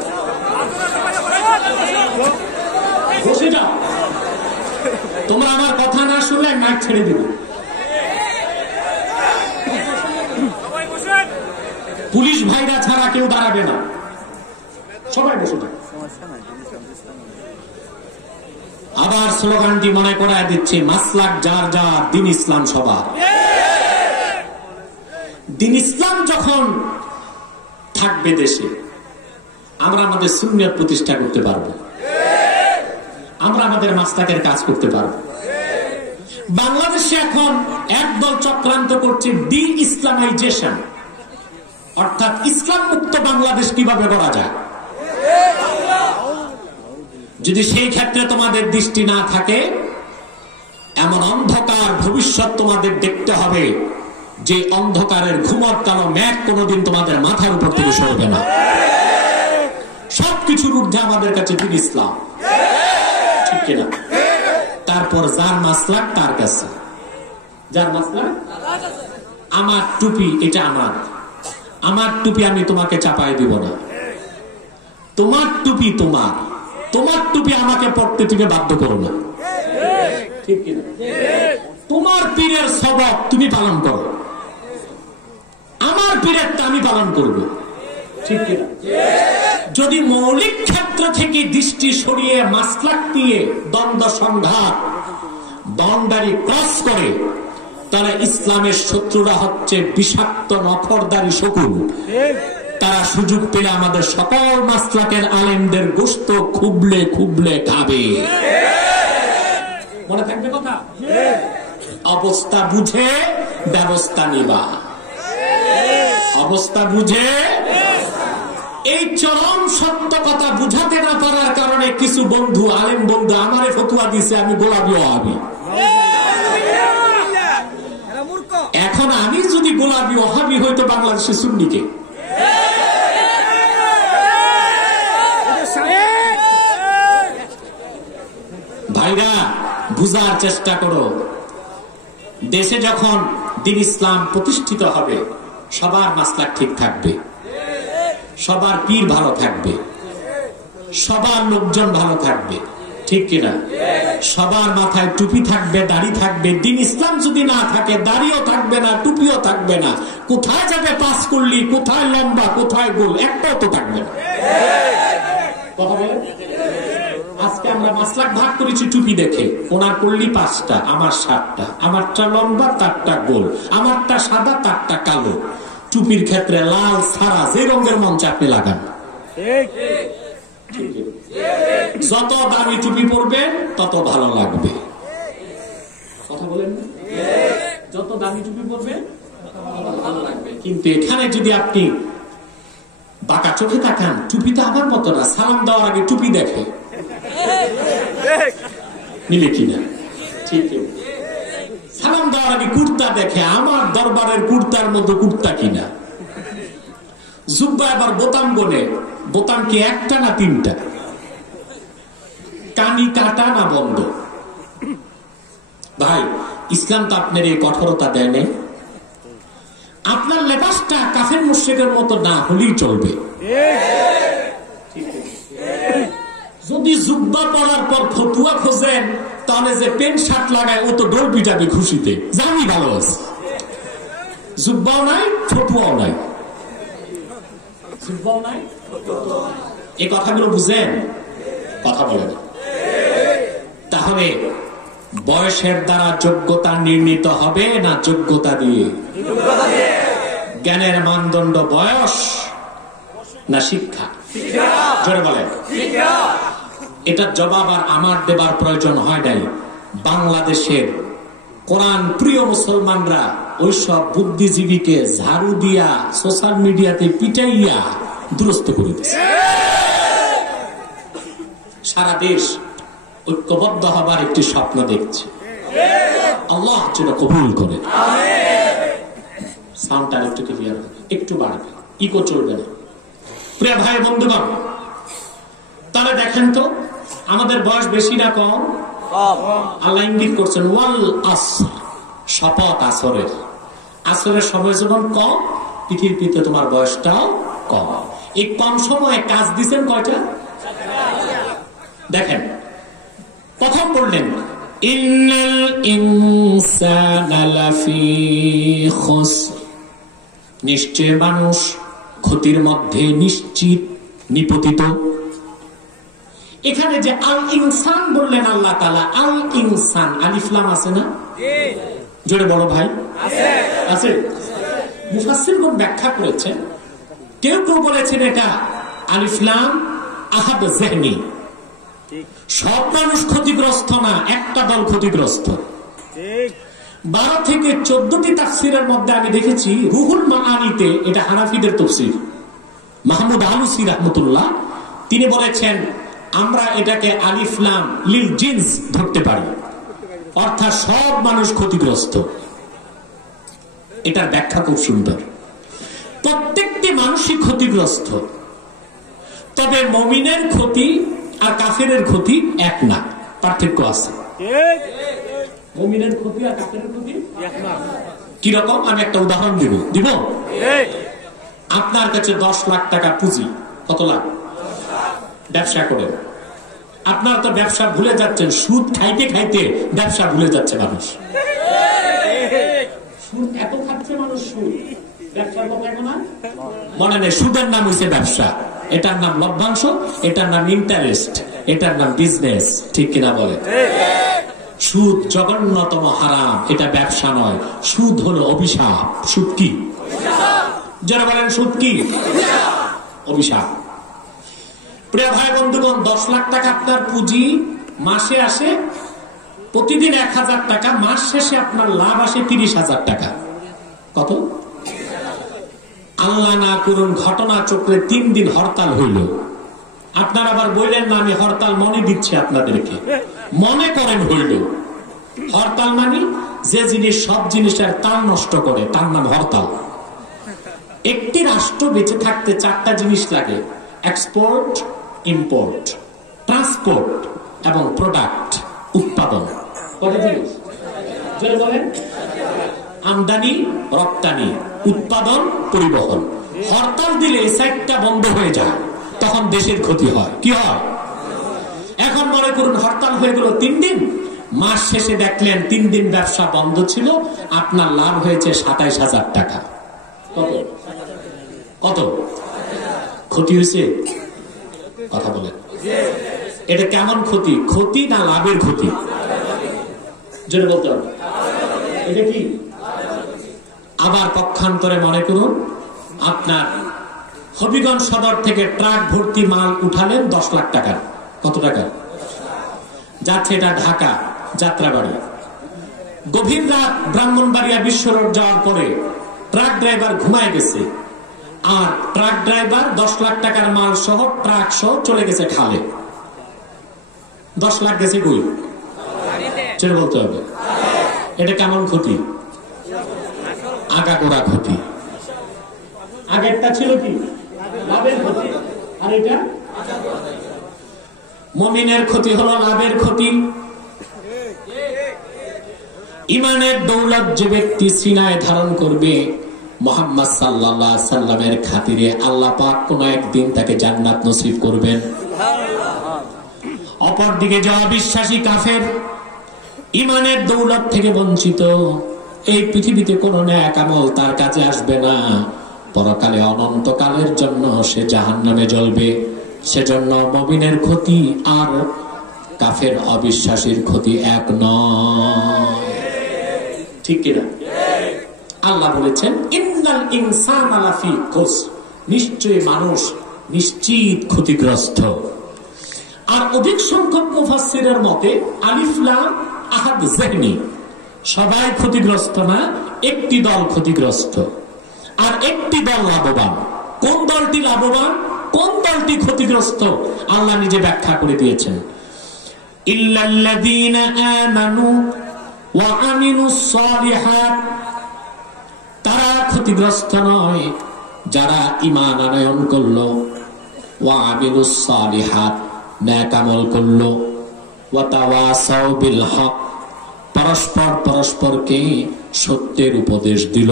বসে যাও। তোমরা আমার কথা না শুনলে মাইক ছেড়ে দিব। পুলিশ ভাইরা ছাড়া কেউ দাঁড়াবে না, সবাই বসে যাবে। আবার স্লোগানটি মনে করায় দিচ্ছে, মাসলাক যার যার, দ্বীন ইসলাম সবার। দ্বীন ইসলাম যখন থাকবে দেশে, আমরা আমাদের সুন্নাত প্রতিষ্ঠা করতে পারবো। আমরা আমাদের মাসলাকের কাজ করতে পারবো। বাংলাদেশে এখন একদল চক্রান্ত করছে ডি ইসলামাইজেশন, অর্থাৎ ইসলাম মুক্ত বাংলাদেশ কিভাবে করা যায়। যদি সেই ক্ষেত্রে তোমাদের দৃষ্টি না থাকে, এমন অন্ধকার ভবিষ্যৎ তোমাদের দেখতে হবে যে অন্ধকারের ঘুমট কালো মেঘ কোনোদিন তোমাদের মাথার উপর থেকে সরবে না। সবকিছুর ঊর্ধ্বে আমাদের কাছে দিন ইসলাম, ঠিক কিনা? তারপর যার মাসলাক তার কাছে, যার মাসলাক। আমার টুপি এটা আমার টুপি আমি তোমাকে চাপাই দিব না। তোমার টুপি তোমার টুপি আমাকে পড়তে তুমি বাধ্য করো না, ঠিক কিনা? তোমার পীরের সবক তুমি পালন করো, আমার পীরেরটা আমি পালন করব, ঠিক কিনা? যদি মৌলিক ক্ষেত্র থেকে দৃষ্টি সরিয়ে মাসলাক দিয়ে দ্বন্দ্ব সংঘাত বাউন্ডারি ক্রস করে, তারা ইসলামের শত্রুরা হচ্ছে বিষাক্ত নখরদারি শকুন। তারা সুযোগ পেলে আমাদের সকল মাসলাকের আলেমদের গোশত খুবলে খুবলে খাবে। মনে থাকবে কথা? অবস্থা বুঝে ব্যবস্থা নিবা, অবস্থা বুঝে। এই চরম সত্য কথা বুঝাতে না পারার কারণে কিছু বন্ধু, আলেম বন্ধু আমারে ফতুয়া দিছে আমি গোলাপি ওয়াহাবি। এখন আমি যদি গোলাপি ওয়াহাবি হইতো বাংলাদেশে সুন্নিকে। ভাইরা বুঝার চেষ্টা করো, দেশে যখন দ্বীন ইসলাম প্রতিষ্ঠিত হবে সবার মাসলাক ঠিক থাকবে, সবার পীর ভালো থাকবে, সবার লোকজন ভালো থাকবে, ঠিক কিনা? সবার মাথায় টুপি থাকবে, দাড়ি থাকবে। দ্বীন ইসলাম যদি না থাকে, দাড়িও থাকবে না, টুপিও থাকবে না, কোথায় যাবে পাস করলি, কোথায় লম্বা, কোথায় গোল, একটাও তো থাকবে না। কথা বলেন। আজকে আমরা মাসলাক ভাগ করেছি টুপি দেখে, ওনার করলি 5টা, আমার 7টা, আমারটা লম্বা তারটা গোল, আমারটা সাদা তারটা কালো। টুপির ক্ষেত্রে লাল সারা যে রঙের মঞ্চ আপনি লাগান, যত দামি টুপি পরবেন তত ভালো লাগবে। কথা বলেন না? যত দামি টুপি পরবেন তত ভালো লাগবে। কিন্তু এখানে যদি আপনি বাঁকা চোখে তাকান, টুপি তো আমার মতো না, সালাম দেওয়ার আগে টুপি দেখে, মিলে কিনা? ঠিক। সালাম দেওয়ার আগে কুর্তা দেখে, আমার দরবারের কুর্তার মতো কুর্তা কিনা। জুব্বা এবার বোতাম গোনে, বোতাম কি 1টা না 3টা, কানি কাটা না বন্ধ। ভাই, ইসলাম তো আপনার এই কঠোরতা দেয় নাই। আপনার লেবাসটা কাফের মুশরিকের মতো না হলেই চলবে। যদি জুব্বা পরার পর ফতুয়া খোঁজেন, তাহলে যে প্যান্ট শার্ট লাগায় ও তো ডোল পিটাবে খুশিতে, জানি ভালো আছে। জুব্বাও নাই, ফতুয়াও নাই, জুব্বাও নাই। এই কথাগুলো বুঝেন? কথা বলেন। তাহলে বয়সের দ্বারা যোগ্যতা নির্ণীত হবে না যোগ্যতা দিয়ে? জ্ঞানের মানদণ্ড বয়স না শিক্ষা? জোরে বলেন। এটার জবাব আর আমার দেবার প্রয়োজন হয় নাই। বাংলাদেশের কোরআন প্রিয় মুসলমানরা ওইসব বুদ্ধিজীবীকে ঝাড়ু দিয়া সোশ্যাল মিডিয়াতে পিটাইয়া দুরস্ত করে দিচ্ছে। সারা দেশ ঐক্যবদ্ধ হবার একটি স্বপ্ন দেখছে। আল্লাহ যেন কবুল করে। সাউন্ডটা একটু ক্লিয়ার হবে, একটু বাড়বে, ইকো চলবে না। প্রিয় ভাই বন্ধুগণ, তাহলে দেখেন তো আমাদের বয়স বেশি না কম? আল্লাহ ইঙ্গিত করছেন ওয়াল আসর, শপথ আসরের। আসরের সময় যখন কম, পৃথিবীতে তোমার বয়সটাও কম। এই কম সময়ে কাজ দিচ্ছেন কয়টা? দেখেন, প্রথম বললেন ইন্নাল ইনসানা লাফি খুসর, নিশ্চয় মানুষ ক্ষতির মধ্যে নিশ্চিত নিপতিত। এখানে যে আল ইনসান বললেন আল্লাহ তাআলা, আল ইনসান আলিফ লাম আছে না? জোরে বড় ভাই আছে। মুফাসসিরগণ ব্যাখ্যা করেছেন, কেউ কেউ বলেছেন এটা আলিফ লাম আহাদ যেহনি, সব মানুষ ক্ষতিগ্রস্ত না, একটা দল ক্ষতিগ্রস্ত। 12 থেকে 14টি তাফসিরের মধ্যে আমি দেখেছি রুহুল মাআনিতে, এটা হানাফিদের তাফসীর, মাহমুদ আলুসি রাহমাতুল্লাহ তিনি বলেছেন আমরা এটাকে আলিফ লাম লিল জিন্স ধরতে পারি, অর্থাৎ সব মানুষ ক্ষতিগ্রস্ত। এটার ব্যাখ্যা খুব সুন্দর। প্রত্যেকটি মানুষই ক্ষতিগ্রস্ত, তবে মুমিনের ক্ষতি আর কাফেরের ক্ষতি এক না, পার্থক্য আছে। মুমিনের ক্ষতি আর কাফেরের ক্ষতি এক না। কিরকম? আমি একটা উদাহরণ দিব। আপনার কাছে 10 লাখ টাকা পুঁজি, কত লাখ? ব্যবসা করে আপনার তো ব্যবসা ভুলে যাচ্ছেন, সুদ খাইতে খাইতে ব্যবসা ভুলে যাচ্ছে মানুষ। সুদ এত খাচ্ছে মানুষ, সুদ ব্যবসার কথা এখন মনে নেই। সুদের নাম হচ্ছে ব্যবসা, এটার নাম লভ্যাংশ, এটার নাম ইন্টারেস্ট, এটার নাম বিজনেস, ঠিক কিনা বলে? সুদ জঘন্যতম হারাম, এটা ব্যবসা নয়, সুদ হলো অভিশাপ। সুদ কি? যারা বলেন সুদ কি? অভিশাপ। প্রিয় ভাই বন্ধুগণ, 10 লাখ টাকা আপনার পুঁজি, মাসে আসে প্রতিদিন 1000 টাকা, মাস শেষে আপনার লাভ আসে 30,000 টাকা। কত? আল্লাহ না করুন ঘটনা চক্রে 3 দিন হরতাল হইল। আপনার আবার বললেন না আমি হরতাল মনে দিচ্ছি আপনাদেরকে, মনে করেন হইল। হরতাল মানে যে জিনিস সব জিনিসের তাল নষ্ট করে, তার নাম হরতাল। একটি রাষ্ট্র বেঁচে থাকতে 4টা জিনিস লাগে: এক্সপোর্ট, ইম্পোর্ট, ট্রান্সপোর্ট এবং প্রোডাক্ট, উৎপাদন। কত জিনিস? যেটা বলেন আমদানি, রপ্তানি, উৎপাদন, পরিবহন। হরতাল দিলে এই 4টা বন্ধ হয়ে যায়, তখন দেশের ক্ষতি হয়। কি হয়? এখন মনে করুন হরতাল হয়ে গেল 3 দিন, মাস শেষে দেখলেন 3 দিন ব্যবসা বন্ধ ছিল, আপনার লাভ হয়েছে 27,000 টাকা। কত? কত ক্ষতি হয়েছে? কথা বলেন, এটা কেমন ক্ষতি? ক্ষতি না লাভের ক্ষতি? জোরে বলতে হবে। এটা কি? আবার পক্ষান্তরে মনে করুন আপনার হবিগঞ্জ সদর থেকে ট্রাক ভর্তি মাল উঠালেন 10 লাখ টাকা। কত টাকা যাচ্ছে? এটা ঢাকা যাত্রাবাড়ি। গভীর রাত ব্রাহ্মণবাড়িয়া বিশ্ব রোড যাওয়ার পরে ট্রাক ড্রাইভার ঘুমায় গেছে, আর ট্রাক ড্রাইভার 10 লাখ টাকার মাল সহ ট্রাক সহ চলে গেছে খালে। 10 লাখ গেছে কই? চলে বলতে হবে। এটা কেমন ক্ষতি? আগাগোড়া ক্ষতি। আগেরটা ছিল কি? লাভের ক্ষতি। আর এটা মুমিনের ক্ষতি হলো লাভের ক্ষতি। ইমানের দৌলত যে ব্যক্তি সিনায় ধারণ করবে, মুহাম্মদ সাল্লাল্লাহু আলাইহি সাল্লামের খাতিরে আল্লাহ পাক কোন একদিন তাকে জান্নাত নসিব করবেন। অপরদিকে যারা বিশ্বাসী কাফের, ইমানের দৌলত থেকে বঞ্চিত, এই পৃথিবীতে কোনো নেক আমল তার কাছে আসবে না, পরকালে অনন্তকালের জন্য সে জাহান্নামে জ্বলবে। সেজন্য মুমিনের ক্ষতি আর কাফের অবিশ্বাসীর ক্ষতি এক নয়, ঠিক কিনা? আল্লাহ বলেছেন ইন্নাল ইনসানা লাফি খুসর, নিশ্চয়ই মানুষ নিশ্চিত ক্ষতিগ্রস্ত। আর অধিক সংখ্যক মুফাসসিরের মতে আলিফ লাম আহাদ যিহনি, সবাই ক্ষতিগ্রস্ত না, একটি দল ক্ষতিগ্রস্ত আর একটি দল লাভবান। কোন দলটি লাভবান, কোন দলটি ক্ষতিগ্রস্ত আল্লাহ নিজে ব্যাখ্যা করে দিয়েছেন। ইল্লাল্লাযীনা আমানু ওয়া আমিলুস সালিহাত, তারা ক্ষতিগ্রস্ত নয় যারা ঈমান আনয়ন করলো, ওয়া আমিলুস সালিহাত, নেক আমল করলো, ওয়া তাওয়াসাউ বিল হক, পরস্পর পরস্পরকে সত্যের উপদেশ দিল,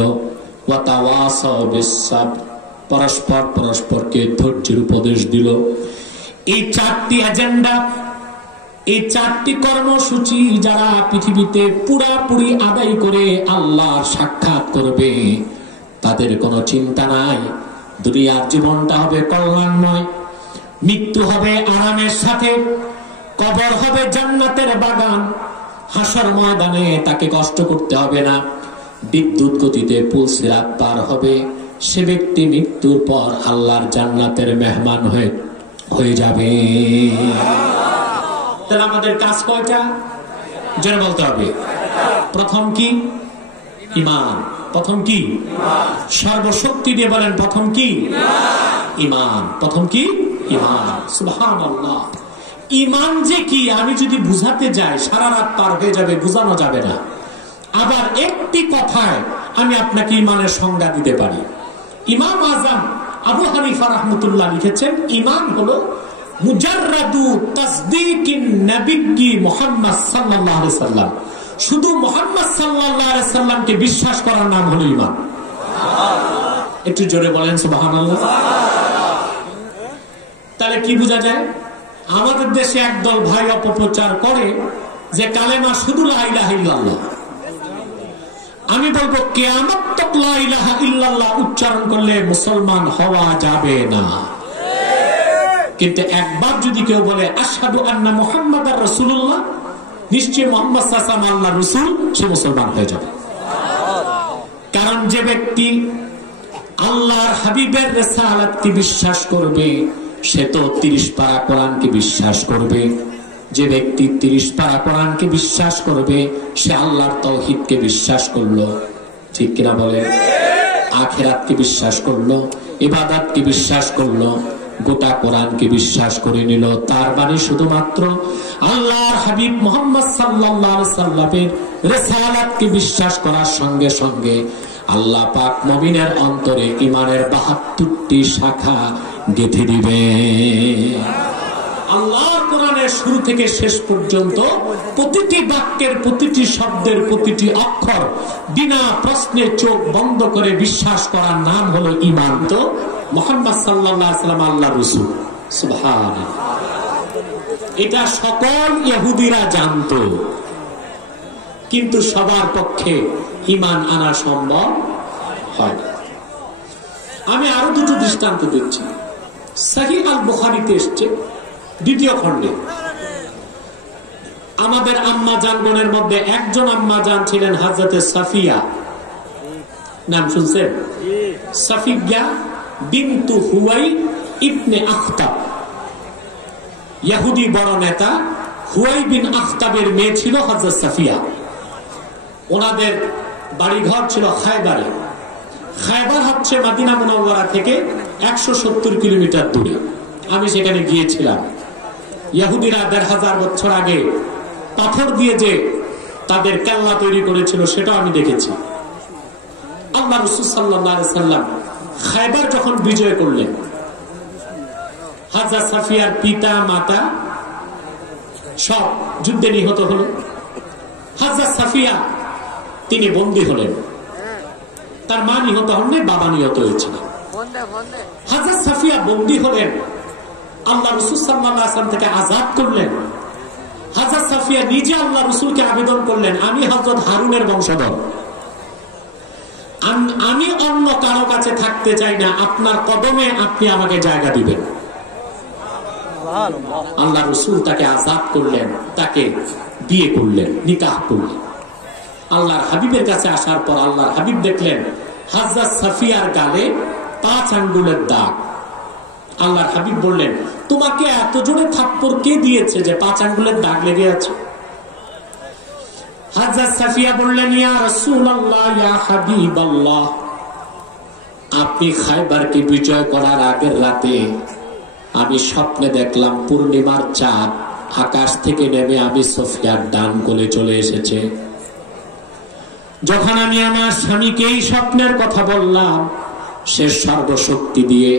ওয়া তাওয়াসাউ বিস সাবর, পরস্পর পরস্পরকে ধৈর্যের উপদেশ দিল। এই 4টি এজেন্ডা, এই 4টি কর্মসূচি যারা পৃথিবীতে পুরাপুরি আদায় করে আল্লাহর সাক্ষাৎ করবে, তাদের কোনো চিন্তা নাই। দুনিয়ার জীবনটা হবে কল্যাণময়, মৃত্যু হবে আরামের সাথে, কবর হবে জান্নাতের বাগান, হাসর ময়দানে তাকে কষ্ট করতে হবে না, বিদ্যুৎ গতিতে পুল সিরাত পার হবে। সে ব্যক্তি মৃত্যুর পর আল্লাহর জান্নাতের মেহমান হয়ে যাবে। তাহলে আমাদের কাজ কয়টা? যেন বলতে হবে, প্রথম কি? ঈমান। প্রথম কি? সর্বশক্তি দিয়ে বলেন, প্রথম কি? ঈমান। প্রথম কি? ঈমান। সুবহানাল্লাহ। ঈমান যে কি আমি যদি বুঝাতে যাই সারা রাত পার হয়ে যাবে, বোঝানো যাবে না। আবার একটি কথায় আমি আপনাকে ঈমানের সংজ্ঞা দিতে পারি। ইমাম আজম আবু হানিফা রাহমাতুল্লাহ লিখেছেন, ঈমান হলো মুজাররাদু তাসদীকিন নবী মুহাম্মদ সাল্লাল্লাহু আলাইহি সাল্লাম। শুধু মুহাম্মদ সাল্লাল্লাহু আলাইহি সাল্লামকে বিশ্বাস করার নাম হলো ঈমান। একটু জোরে বলেন সুবহানাল্লাহ। তাহলে কি বোঝা যায়? আমাদের দেশে একদল ভাই অপপ্রচার করে যে কালেমা শুধু লা ইলাহা ইল্লাল্লাহ। আমি বলবো কিয়ামত তক লা ইলাহা ইল্লাল্লাহ উচ্চারণ করলে মুসলমান হওয়া যাবে না। কিন্তু একবার যদি কেউ বলে আশহাদু আন্না মুহাম্মাদার রাসূলুল্লাহ, নিশ্চয় মুহাম্মদ সাল্লাল্লাহু আলাইহি ওয়াসাল্লাম আল্লাহর রাসূল, সে মুসলমান হয়ে যাবে। কারণ যে ব্যক্তি আল্লাহর হাবিবের রিসালাতকে বিশ্বাস করবে সে তো 30 পারা কোরআনকে বিশ্বাস করবে। যে ব্যক্তি 30 পারা কোরআনকে বিশ্বাস করবে সে আল্লাহর তাওহীদকে বিশ্বাস করলো, ঠিক কিনা বলে? আখিরাতকে বিশ্বাস করলো, ইবাদতকে বিশ্বাস করলো, গোটা কোরআনকে বিশ্বাস করে নিল। তার মানে শুধুমাত্র আল্লাহর হাবিব মুহাম্মদ সাল্লাল্লাহু আলাইহি সাল্লামের রিসালাতকে বিশ্বাস করার সঙ্গে সঙ্গে আল্লাহ পাক মুমিনের অন্তরে ঈমানের 72টি শাখা গেঁথে দিবে। আল্লাহর কোরআনের শুরু থেকে শেষ পর্যন্ত প্রতিটি বাক্যের, প্রতিটি শব্দের, প্রতিটি অক্ষর বিনা প্রশ্নে চোখ বন্ধ করে বিশ্বাস করার নাম হলো ঈমান। তো মুহাম্মদ সাল্লাল্লাহু আলাইহি ওয়াসাল্লাম আল্লাহর রাসূল। সুবহানাল্লাহ। এটা সকল ইহুদিরা জানতো, কিন্তু সবার পক্ষে ঈমান আনা সম্ভব হয় না। আমি আরো দুটো দৃষ্টান্ত দিচ্ছি। সহিহ আল বুখারীতে এসেছে 2য় খণ্ডে। আমাদের আম্মা জানগণের মধ্যে একজন আম্মা জান ছিলেন হযরতে সাফিয়া। নাম শুনছেন? সাফিয়া বিনতু হুয়াই ইবনে আখতাব। ইহুদি বড় নেতা হুয়াই বিন আখতাবের মেয়ে ছিল হযরত সাফিয়া। ওনাদের বাড়িঘর ছিল খায়বারে। খায়বার হচ্ছে মদিনা মুনাওয়ারা থেকে 170 কিলোমিটার দূরে। আমি সেখানে গিয়েছিলাম। ইহুদিরা 1500 বছর আগে পাথর দিয়ে যে তাদের কেল্লা তৈরি করেছিল সেটাও আমি দেখেছি। আল্লাহ রাসূল সাল্লাল্লাহু আলাইহি সাল্লাম খায়বার যখন বিজয় করলেন, হযরত সাফিয়ার পিতা মাতা সব যুদ্ধে নিহত হলো। হযরত সাফিয়া তিনি বন্দী হলেন। তার মা নিহত হননি, বাবা নিহত হয়েছিল। হযরত সাফিয়া বন্দী হলেন, আল্লাহ রাসূল সাল্লাল্লাহু আলাইহি ওয়াসাল্লাম থেকে আযাদ করলেন। হযরত সাফিয়া নিজে আল্লাহ রাসূলকে আবেদন করলেন, আমি হযরত হারুনের বংশধর, আমি অন্য কারো কাছে থাকতে চাই না, আপনার কদমে আপনি আমাকে জায়গা দিবেন। আল্লাহ রাসূল তাকে আযাদ করলেন, তাকে বিয়ে করলেন, নিকাহ করলেন। আল্লাহর হাবিবের কাছে আসার পর আল্লাহর হাবিব দেখলেন হযরত সাফিয়ার গালে 5 আঙ্গুলের দাগ। আল্লাহর হাবিব বললেন, তোমাকে এত জোরে থাপ্পড় কে দিয়েছে যে 5 আঙ্গুলের দাগ লেগে আছে? হযরত সাফিয়া বললেন, ইয়া রাসূলুল্লাহ, ইয়া হাবিবাল্লাহ, আপনি খায়বারকে বিজয় করার আগের রাতে আমি স্বপ্নে দেখলাম পূর্ণিমার চাঁদ আকাশ থেকে নেমে আমি সফিয়ার ডান কোলে চলে এসেছে। যখন আমি আমার স্বামীকে এই স্বপ্নের কথা বললাম, সে সর্বশক্তি দিয়ে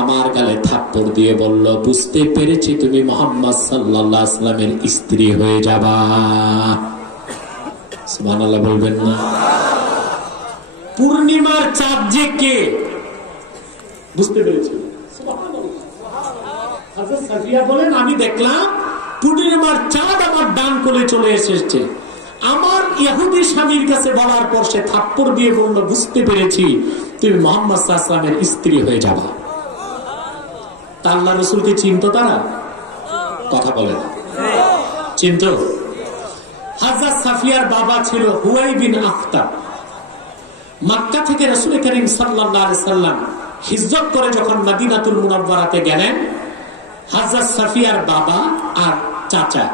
আমার গালে থাপ্পড় দিয়ে বলল, বুঝতে পেরেছি তুমি মুহাম্মদ সাল্লাল্লাহু আলাইহি ওয়াসাল্লামের স্ত্রী হয়ে যাবা। সুবহানাল্লাহ বলবেন না? পূর্ণিমার চাঁদ যে কে বুঝতে পেরেছি। হযরত সাফিয়া বলেন, আমি দেখলাম পূর্ণিমার চাঁদ আমার ডান কোলে চলে এসেছে। আমার ইহুদি স্বামীর কাছে বলার পর সে থাপ্পড় দিয়ে বলল, বুঝতে পেরেছি তুমি মুহাম্মদ সাল্লাল্লাহু আলাইহি ওয়াসাল্লামের স্ত্রী হয়ে যাবা। তা আল্লাহ রাসূলকে চিনতো তারা? কথা বলে না, চিনতো? হযরত সাফিয়ার বাবা ছিল হুয়াই বিন আখতাব। মক্কা থেকে রাসূল করিম সাল্লাল্লাহু আলাইহি সাল্লাম হিজরত করে যখন মদিনাতুল মুনাওয়ারাতে গেলেন, হযরত সাফিয়ার বাবা আর চাচা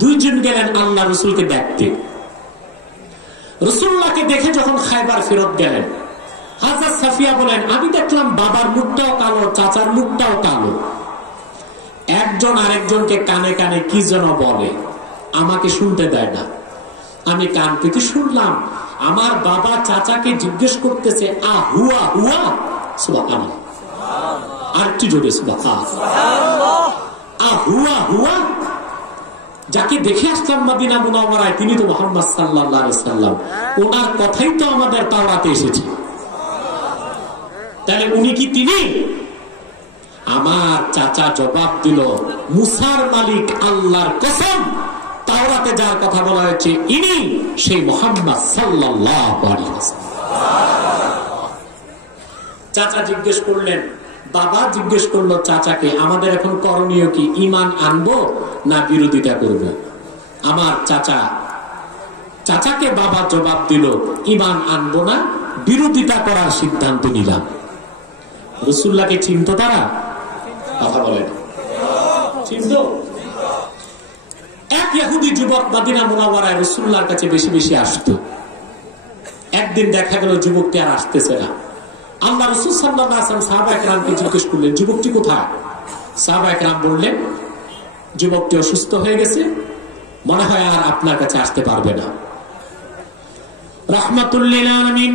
দুইজন গেলেন আল্লাহ রসুলকে দেখতে। রসুল্লাহকে দেখে যখন খায়বার ফেরত গেলেন, হযরত সাফিয়া বলেন, আমি দেখলাম বাবার মুখটাও কালো, চাচার মুখটাও কালো। একজন আরেকজনকে কানে কানে কি যেন বলে, আমাকে শুনতে দেয় না। আমি কান পেতে শুনলাম, আমার বাবা চাচাকে জিজ্ঞেস করতেছে, আ হুয়া হুয়া। সুবহানাল্লাহ, আর একটু জোরে সুবহানাল্লাহ। আ হুয়া হুয়া, যাকে দেখে আসলাম মদিনা মুনাওয়ারায়, তিনি তো মুহাম্মদ সাল্লাল্লাহু আলাইহি সাল্লাম। ওনার কথাই তো আমাদের তাওরাতে এসেছে। তাহলে উনি কি তিনি? আমার চাচা জবাব দিল, মুসার মালিক আল্লাহর কসম, তাওরাতে যার কথা বলা হয়েছে ইনি সেই মুহাম্মদ সাল্লাল্লাহু আলাইহি ওয়াসাল্লাম। চাচা জিজ্ঞেস করলেন, বাবা জিজ্ঞেস করলো চাচাকে, আমাদের এখন করণীয় কি? ঈমান আনবো না বিরোধিতা করব? আমার চাচাকে বাবা জবাব দিল, ঈমান আনবো না, বিরোধিতা করার সিদ্ধান্ত নিলাম। রাসূলুল্লাহকে চিনতো তারা? কথা বলেন, চিনতো? এক ইহুদি যুবক মদিনা মুনাওয়ারায় রাসূলুল্লাহর কাছে বেশি বেশি আসতো। একদিন দেখা গেল যুবকটি আর আসতেছে না। আল্লাহ রাসূল সাল্লাল্লাহু আলাইহি ওয়াসাল্লাম সাহাবায়ে কেরামকে জিজ্ঞেস করলেন, যুবকটি কোথায়? সাহাবায়ে কেরাম বললেন, যুবকটি অসুস্থ হয়ে গেছে, মনে হয় আর আপনার কাছে আসতে পারবে না। রাহমাতুল লিল আলামিন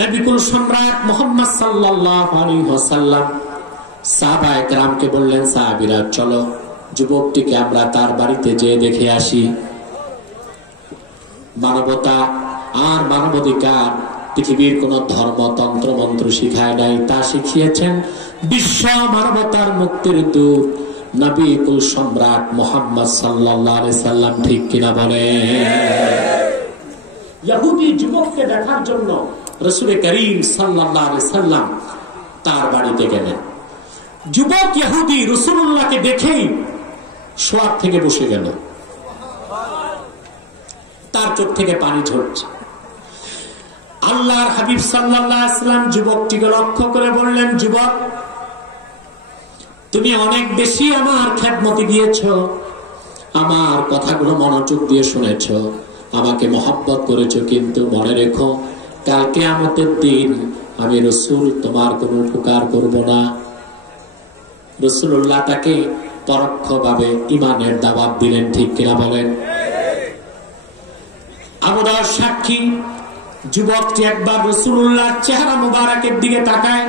নবিকুল সম্রাট মুহাম্মদ সাল্লাল্লাহু আলাইহি ওয়াসাল্লাম সাহাবায়ে কেরামকে বললেন, সাহাবীরা চলো যুবকটিকে আমরা তার বাড়িতে যেয়ে দেখে আসি। মানবতা আর মানবাধিকার পৃথিবীর কোন ধর্ম তন্ত্র মন্ত্র শিখায় নাই, তা শিখিয়েছেন বিশ্ব মানবতার মুক্তির দূত নবী কুল সম্রাট মুহাম্মদ সাল্লাল্লাহু আলাইহি সাল্লাম। ঠিক কিনা বলেন? ইহুদি যুবককে দেখার জন্য রাসূল করিম সাল্লাল্লাহু আলাইহি সাল্লাম তার বাড়িতে গেলেন। যুবক ইহুদি রাসূলুল্লাহকে দেখেই শোয়ার থেকে বসে গেল, তার চোখ থেকে পানি ঝরছে। আল্লাহর হাবিব সাল্লাল্লাহু আলাইহি সাল্লাম যুবকটিকে লক্ষ্য করে বললেন, যুবক তুমি অনেক বেশি আমার খেদমতে দিয়েছো, আমার কথাগুলো মনোযোগ দিয়ে শুনেছো, আমাকে মহব্বত করেছো, কিন্তু মনে রেখো কাল কিয়ামতের দিন আমি রাসূল তোমার কোনো উপকার করব না। রাসূলুল্লাহ তাকে পরোক্ষভাবে ঈমানের দাওয়াত দিলেন। ঠিক কিনা বলেন? আমরা সাক্ষী, যুবকটি একবার রাসূলুল্লাহর চেহারা মুবারকের দিকে তাকায়,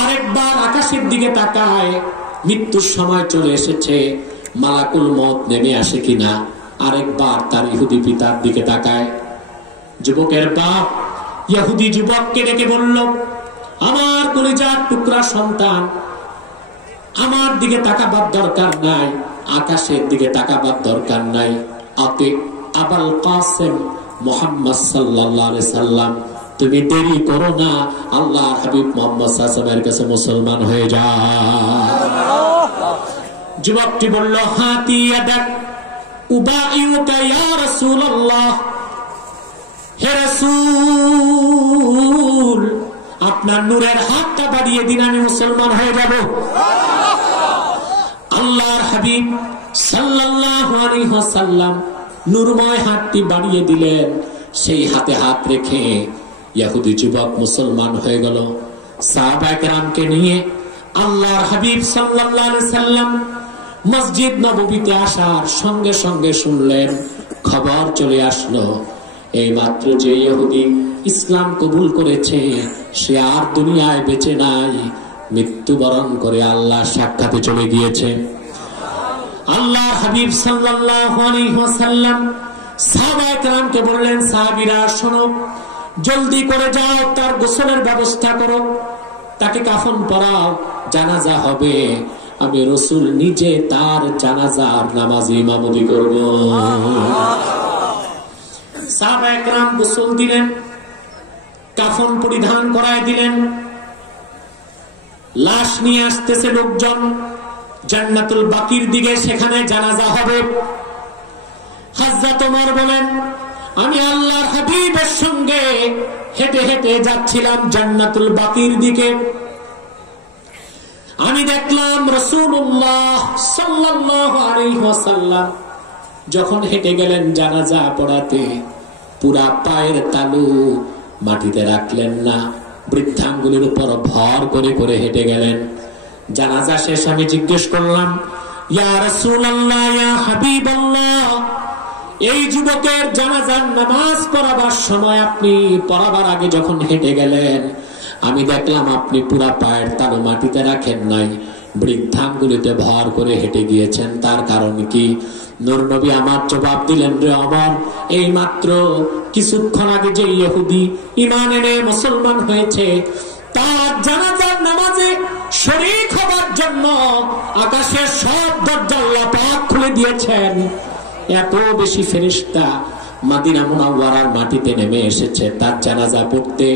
আরেকবার আকাশের দিকে তাকায়, মৃত্যুর সময় চলে এসেছে, মালাকুল মউত নেমে আসে কিনা, আরেকবার তার ইহুদি পিতার দিকে তাকায়। যুবকের বাপ ইহুদি যুবককে ডেকে বলল, আমার কলিজার টুকরা সন্তান, আমার দিকে তাকাবার দরকার নাই, আকাশের দিকে তাকাবার দরকার নাই, আতে আবুল কাসেম মুহাম্মদ সাল্লাল্লাহু আলাইহি সাল্লাম তুমি দেরি করো না, আল্লাহর হাবিব মুহাম্মদ সাল্লাল্লাহু আলাইহি ওয়াসাল্লামের কাছে মুসলমান হয়ে যাও। যুবকটি বলল, হাতি ইয়াদাক উবাইউকা ইয়া রাসূলুল্লাহ, হে রাসূল আপনার নূরের হাতটা বাড়িয়ে দিন, আমি মুসলমান হয়ে যাব। আল্লাহর হাবিব সাল্লাল্লাহু আলাইহি ওয়াসাল্লাম নূরময় হাতটি বাড়িয়ে দিলেন, সেই হাতে হাত রেখে ইহুদি যুবক মুসলমান হয়ে গেল। সাহাবায়ে কেরামকে নিয়ে আল্লাহর হাবিব সাল্লাল্লাহু আলাইহি সাল্লাম মসজিদ নববীতে আসার সঙ্গে সঙ্গে শুনলেন, খবর চলে আসলো, এই মাত্র যে ইহুদি ইসলাম কবুল করেছে সে আর দুনিয়ায় বেঁচে নাই, মৃত্যুবরণ করে আল্লাহর সাক্ষাতে চলে গিয়েছে। আল্লাহর হাবিব সাল্লাল্লাহু আলাইহি ওয়াসাল্লাম সাহাবায়ে কেরামকে বললেন, সাহাবীরা শোনো, জলদি করে যাও, তার গোসলের ব্যবস্থা করো, তাকে কাফন পরাও, জানাজা হবে, আমি রাসূল নিজে তার জানাজার নামাজে ইমামতি করব। সাহাবায়ে কেরাম গোসল দিলেন, কাফন পরিধান করায় দিলেন, লাশ নিয়ে আসতেছে লোকজন জান্নাতুল বাকির দিকে, সেখানে জানাজা হবে। হযরত ওমর বলেন, আমি আল্লাহর হাবিবের সঙ্গে হেঁটে হেঁটে যাচ্ছিলাম জান্নাতুল বাকির দিকে। আমি দেখলাম রাসূলুল্লাহ সাল্লাল্লাহু আলাইহি ওয়াসাল্লাম যখন হেঁটে গেলেন জানাজা পড়াতে, পুরা পায়ের তালু মাটিতে রাখলেন না, বৃদ্ধাঙ্গুলের উপর ভর করে করে হেঁটে গেলেন। জানাজা শেষ আমি জিজ্ঞেস করলাম, ইয়া রাসূলুল্লাহ, ইয়া হাবিবাল্লাহ, এই যুবকের জানাজার নামাজ পড়াবার সময় আপনি পড়াবার আগে যখন হেঁটে গেলেন, আমি দেখলাম আপনি পুরা পায়ের তালু মাটিতে রাখেন নাই, বৃদ্ধাঙ্গুলিতে ভর করে হেঁটে গিয়েছেন, তার কারণ কি? নূর নবী আমার জবাব দিলেন, রে ওমর, এই মাত্র কিছুক্ষণ আগে যে ইহুদি ঈমান এনে মুসলমান হয়েছে, তার জানাজার নামাজে শরীক হবার জন্য আকাশের সব দরজা আল্লাহ পাক খুলে দিয়েছেন। এত বেশি ফেরেশতা মদিনা মুনাওয়ারার মাটিতে নেমে এসেছে তার জানাজা পড়তে।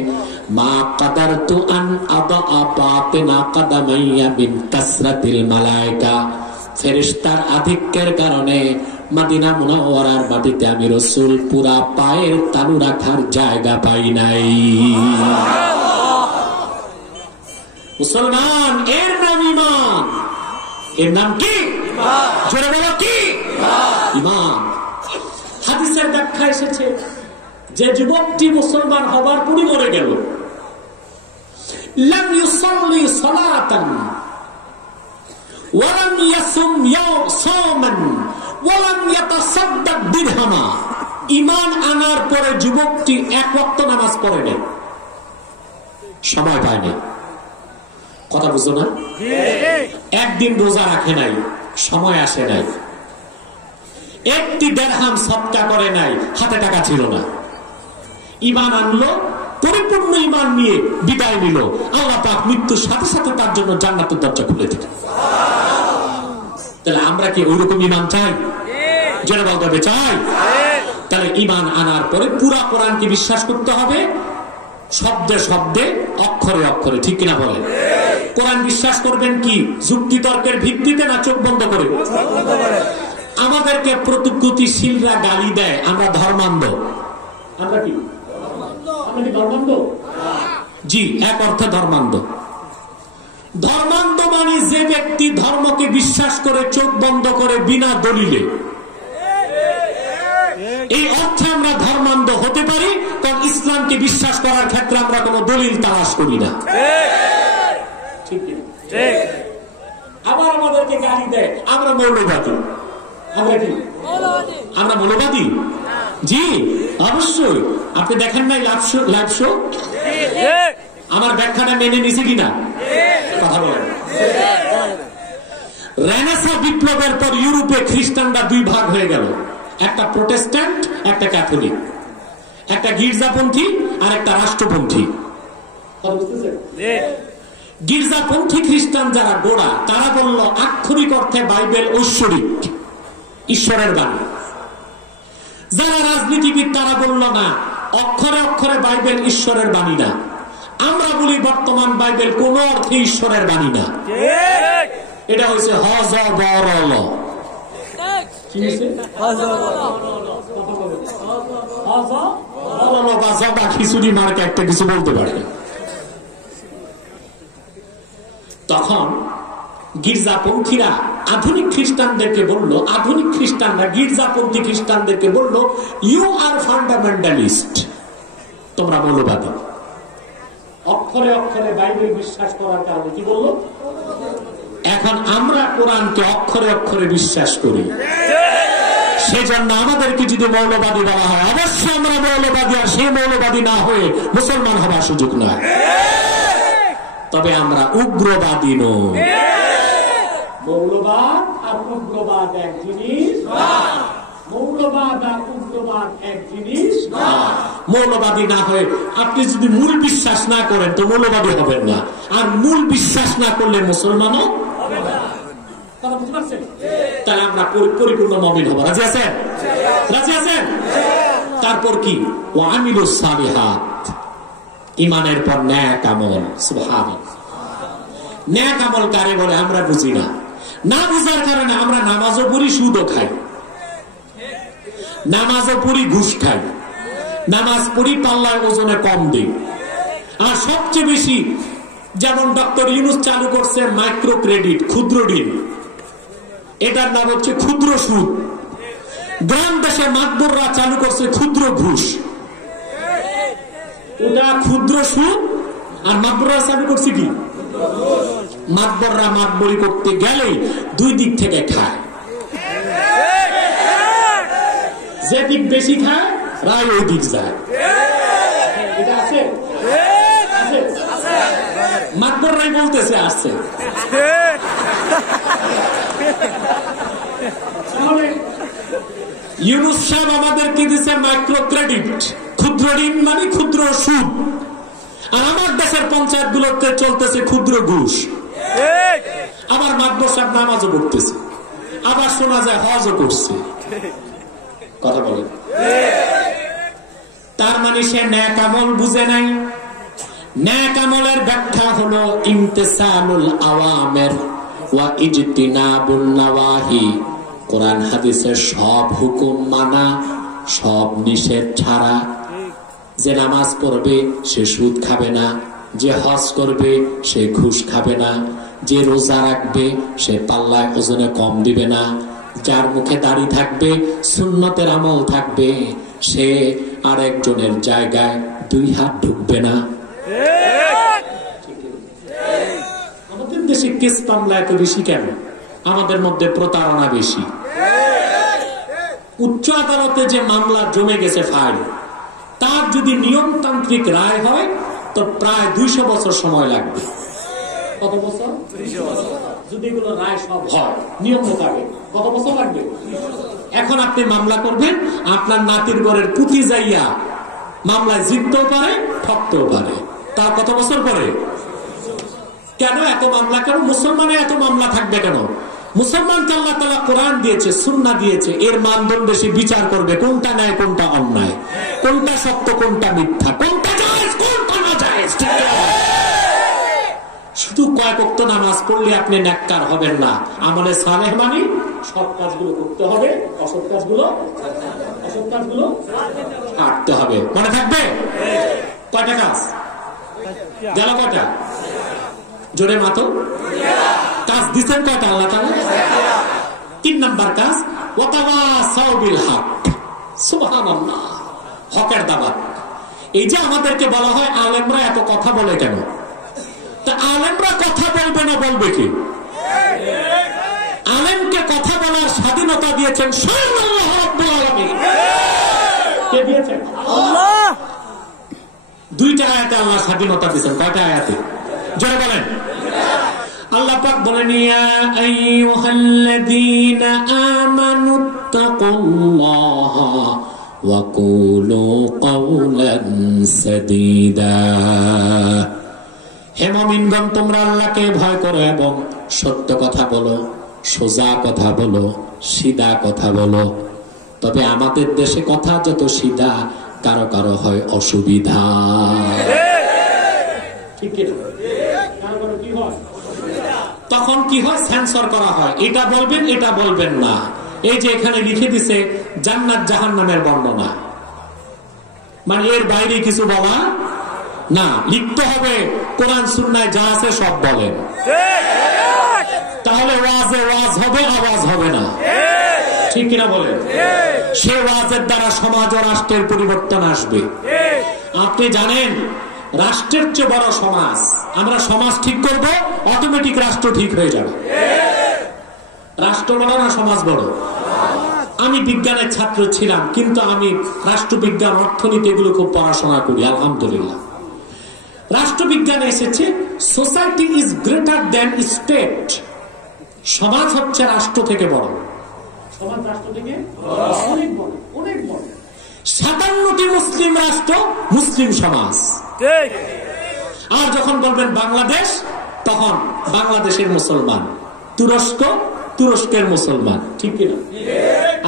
মা কাদারতু আন আদা বাতিনা কাদামাইয়া বিন কাসরাতিল মালায়েকা, ফেরেশতার আধিক্যের কারণে মদিনা মুনাওয়ারার মাটিতে আমি রাসূল পুরা পায়ের তালু রাখার জায়গা পাই নাই। মুসলমান, এর নাম ঈমান। এর নাম কি? জোরে বলো কি? ঈমান। হাদিসের ব্যাখ্যা এসেছে যে যুবকটি মুসলমান হবার পরই মরে গেল, লাম ইউসাল্লি সালাতান ওয়া লাম ইয়াসুম ইয়াওমান ওয়া লাম ইয়াতাসাদ্দাক দিরহামা, ঈমান আনার পরে যুবকটি এক ওয়াক্ত নামাজ পড়ে নাই, সময় পায় নাই। কথা বুঝো না? একদিন রোজা রাখে নাই, সময় আসে নাই। একটি দিরহাম সদকা করে নাই, হাতে টাকা ছিল না। ঈমান আনলো, পরিপূর্ণ ঈমান নিয়ে বিদায় নিল, আল্লাহ পাক মৃত্যুর সাথে সাথে তার জন্য জান্নাতের দরজা খুলে দিলেন। তাহলে আমরা কি ওইরকম ঈমান চাই? যারা বলতে হবে চাই। তাহলে ঈমান আনার পরে পুরা কোরআনকে বিশ্বাস করতে হবে, শব্দে শব্দে, অক্ষরে অক্ষরে, ঠিক কিনা বলে? কোরআন বিশ্বাস করবেন কি যুক্তি তর্কের ভিত্তিতে, না চোখ বন্ধ করে? আমাদেরকে প্রতিগতিশীলরা গালি দেয় আমরা ধর্মান্ধ। আমরা কি ধর্মান্ধ? জি, এক অর্থে ধর্মান্ধ। ধর্মান্ধ মানে যে ব্যক্তি ধর্মকে বিশ্বাস করে চোখ বন্ধ করে বিনা দলিলে। এই অর্থে আমরা ধর্মান্ধ হতে পারি, কারণ ইসলামকে বিশ্বাস করার ক্ষেত্রে আমরা কোনো দলিল তালাশ করি না। আবার আমাদেরকে গালি দেয় আমরা মৌলবাদী। আমরা কি? আমরা মৌলবাদী? জি অবশ্যই। আপনি দেখেন নাই লাইভ শো? আমার ব্যাখ্যাটা মেনে নিছে কিনা কথা বলেন। রেনেসাঁ বিপ্লবের পর ইউরোপে খ্রিস্টানরা দুই ভাগ হয়ে গেল, একটা প্রোটেস্ট্যান্ট, একটা ক্যাথলিক, একটা গির্জাপন্থী আর একটা রাষ্ট্রপন্থী। গির্জাপন্থী খ্রিস্টান যারা গোড়া, তারা বলল আক্ষরিক অর্থে বাইবেল ঐশ্বরিক, ঈশ্বরের বাণী। যারা রাজনীতিবিদ তারা বলল না, অক্ষরে অক্ষরে বাইবেল ঈশ্বরের বাণী না। আমরা বলি বর্তমান বাইবেল কোন অর্থে ঈশ্বরের বাণী না। এটা হয়েছে হযবরল। খিচুড়ি মার্কে একটা কিছু বলতে পারে। তখন গির্জাপন্থীরা আধুনিক খ্রিস্টানদেরকে বলল, আধুনিক খ্রিস্টানরা গির্জাপন্থী খ্রিস্টানদেরকে বলল, ইউ আর ফান্ডামেন্টালিস্ট, তোমরা মৌলবাদী। অক্ষরে অক্ষরে বাইবেল বিশ্বাস করার কারণে কি বললো? এখন আমরা কোরআনকে অক্ষরে অক্ষরে বিশ্বাস করি, সেজন্য আমাদেরকে যদি মৌলবাদী বলা হয়, অবশ্যই আমরা মৌলবাদী, আর সেই মৌলবাদী না হয়ে মুসলমান হবার সুযোগ নয়। তবে আমরা উগ্রবাদী নই। মৌলবাদ আর উগ্রবাদ এক জিনিস। মৌলবাদ আর উগ্রবাদ এক জিনিস। মৌলবাদী না হয়ে আপনি যদি মূল বিশ্বাস না করেন তো মৌলবাদী হবেন না, আর মূল বিশ্বাস না করলে মুসলমানও হবে না। কথা বুঝতে পারছেন? তাহলে আমরা পরিপূর্ণ মুমিন হব। রাজি আছেন? রাজি আছেন? তারপর কি? ওয়া আমিলুস সালিহাত, ঈমানের পর নেক আমল। সুবহানাল্লাহ। নেক আমল কারে বলে আমরা বুঝি না। না বুঝার কারণে আমরা নামাজও পড়ি, সুদও খাই, নামাজও পড়ি, ঘুষ খাই, নামাজ পড়ি, পাল্লায় ওজনে কম দিই, আর সবচেয়ে বেশি যেমন ডক্টর ইউনূস চালু করছে মাইক্রো ক্রেডিট, ক্ষুদ্র ঋণ, এটার নাম হচ্ছে ক্ষুদ্র সুদ। গ্রাম দেশে মাতবররা চালু করছে ক্ষুদ্র ঘুষ, ওটা ক্ষুদ্র সুদ। আর মাতবররা চালু করছে কি? মাতবররা মাতবরি করতে গেলে দুই দিক থেকে খায়, যে দিক বেশি খায় রায় ওই দিক যায়। এটা আছে, মাতবররাই বলতেছে আসছে। ইউনূস সাহেব আমাদেরকে দিচ্ছে মাইক্রো ক্রেডিট, ক্ষুদ্র ঋণ মানে ক্ষুদ্র সুদ। আর আমার দেশের পঞ্চায়েত গুলোতে চলতেছে ক্ষুদ্র ঘুষ। আবার মাতবর সাহেব নামাজও পড়তেছে, আবার শোনা যায় হজও করছে। কথা বলে, তার মানে সে নেক আমল বুঝে নাই। নেক আমলের ব্যাখ্যা হলো ইমতিসালুল আওয়ামির ওয়া ইজতিনাবুন নাওয়াহি। কোরআন হাদিসের সব হুকুম মানা, সব নিষেধ ছাড়া। যে নামাজ পড়বে সে সুদ খাবে না, যে হজ করবে সে ঘুষ খাবে না, যে রোজা রাখবে সে পাল্লায় ওজনে কম দিবে না, যার মুখে দাড়ি থাকবে, সুন্নতের আমল থাকবে, সে আরেকজনের জায়গায় দুই হাত ঢুকবে না। আমাদের দেশে কেস মামলা এত বেশি কেন? আমাদের মধ্যে প্রতারণা বেশি। উচ্চ আদালতে যে মামলা জমে গেছে ফাইল, তার যদি নিয়মতান্ত্রিক রায় হয় তো প্রায় 200 বছর সময় লাগবে। কত বছর? 200 বছর। যদি এগুলো রায় সব হয় নিয়ম মোতাবেক কত বছর লাগবে? এখন আপনি মামলা করবেন, আপনার নাতির ঘরের পুঁথি যাইয়া মামলায় জিততেও পারে, ঠকতেও পারে। তার কত বছর পরে? কেন এত মামলা? কেন মুসলমানে এত মামলা থাকবে কেন? মুসলমানকে আল্লাহ তাআলা কোরআন দিয়েছে, সুন্নাহ দিয়েছে, এর মানদণ্ডে সে বিচার করবে কোনটা ন্যায় কোনটা অন্যায়, কোনটা সত্য কোনটা মিথ্যা, কোনটা জায়েজ কোনটা নাজায়েজ। শুধু কয়েক ওয়াক্ত নামাজ পড়লে আপনি নেককার হবেন না। আমলে সালেহ মানে সৎ কাজগুলো করতে হবে, অসৎ কাজগুলো ছাড়তে হবে। মনে থাকবে? কয়টা কাজ গেল? কয়টা? জোরে মাতো। কাজ দিচ্ছেন কয়টা আল্লাহ তাআলা? 3 নাম্বার কাজ ওয়াতাওয়াসাউ বিল হক। সুবহানাল্লাহ, হকের দাওয়াত। এই যে আমাদেরকে বলা হয় আলেমরা এত কথা বলে কেন? তা আলেমরা কথা বলবে না, বলবে কি? আলেমকে কথা বলার স্বাধীনতা দিয়েছেন স্বয়ং আল্লাহ রাব্বুল আলামিন। কে দিয়েছেন? আল্লাহ। 2টা আয়াতে আল্লাহ স্বাধীনতা দিয়েছেন। কয়টা আয়াতে? জোরে বলেন। আল্লাহ পাক বলেন ইয়া আইয়ুহাল্লাযীনা আমানুত্তাকুল্লাহা ওয়া কুলু কাওলান সাদীদা। হে মুমিনগণ, তোমরা আল্লাহকে ভয় করো এবং সত্য কথা বলো, সোজা কথা বলো, সিধা কথা বলো। তবে আমাদের দেশে কথা যত সিধা, কারো কারো হয় অসুবিধা। ঠিক কি? তখন কি হয়? সেন্সর করা হয়, এটা বলবেন এটা বলবেন না। এই যে এখানে লিখে দিছে জান্নাত জাহান্নামের বর্ণনা, মানে এর বাইরে কিছু বলা না। লিখতে হবে কোরআন সুন্নায় যা আছে সব বলেন, তাহলে ওয়াজে ওয়াজ হবে, আওয়াজ হবে না। ঠিক কিনা বলেন? সে ওয়াজের দ্বারা সমাজ ও রাষ্ট্রের পরিবর্তন আসবে। আপনি জানেন রাষ্ট্রের চেয়ে বড় সমাজ। আমরা সমাজ ঠিক করব, অটোমেটিক রাষ্ট্র ঠিক হয়ে যাবে। রাষ্ট্র বড় না সমাজ বড়? আমি বিজ্ঞানের ছাত্র ছিলাম, কিন্তু আমি রাষ্ট্রবিজ্ঞান, অর্থনীতি এগুলো খুব পড়াশোনা করি আলহামদুলিল্লাহ। রাষ্ট্রবিজ্ঞানে এসেছে society is greater than state. সমাজ হচ্ছে রাষ্ট্র থেকে বড়। সমাজ রাষ্ট্র থেকে অনেক বড়, অনেক বড়। 57টি মুসলিম রাষ্ট্র, মুসলিম সমাজ। আর যখন বলবেন বাংলাদেশ, তখন বাংলাদেশের মুসলমান, তুরস্ক, তুরস্কের মুসলমান। ঠিক কিনা?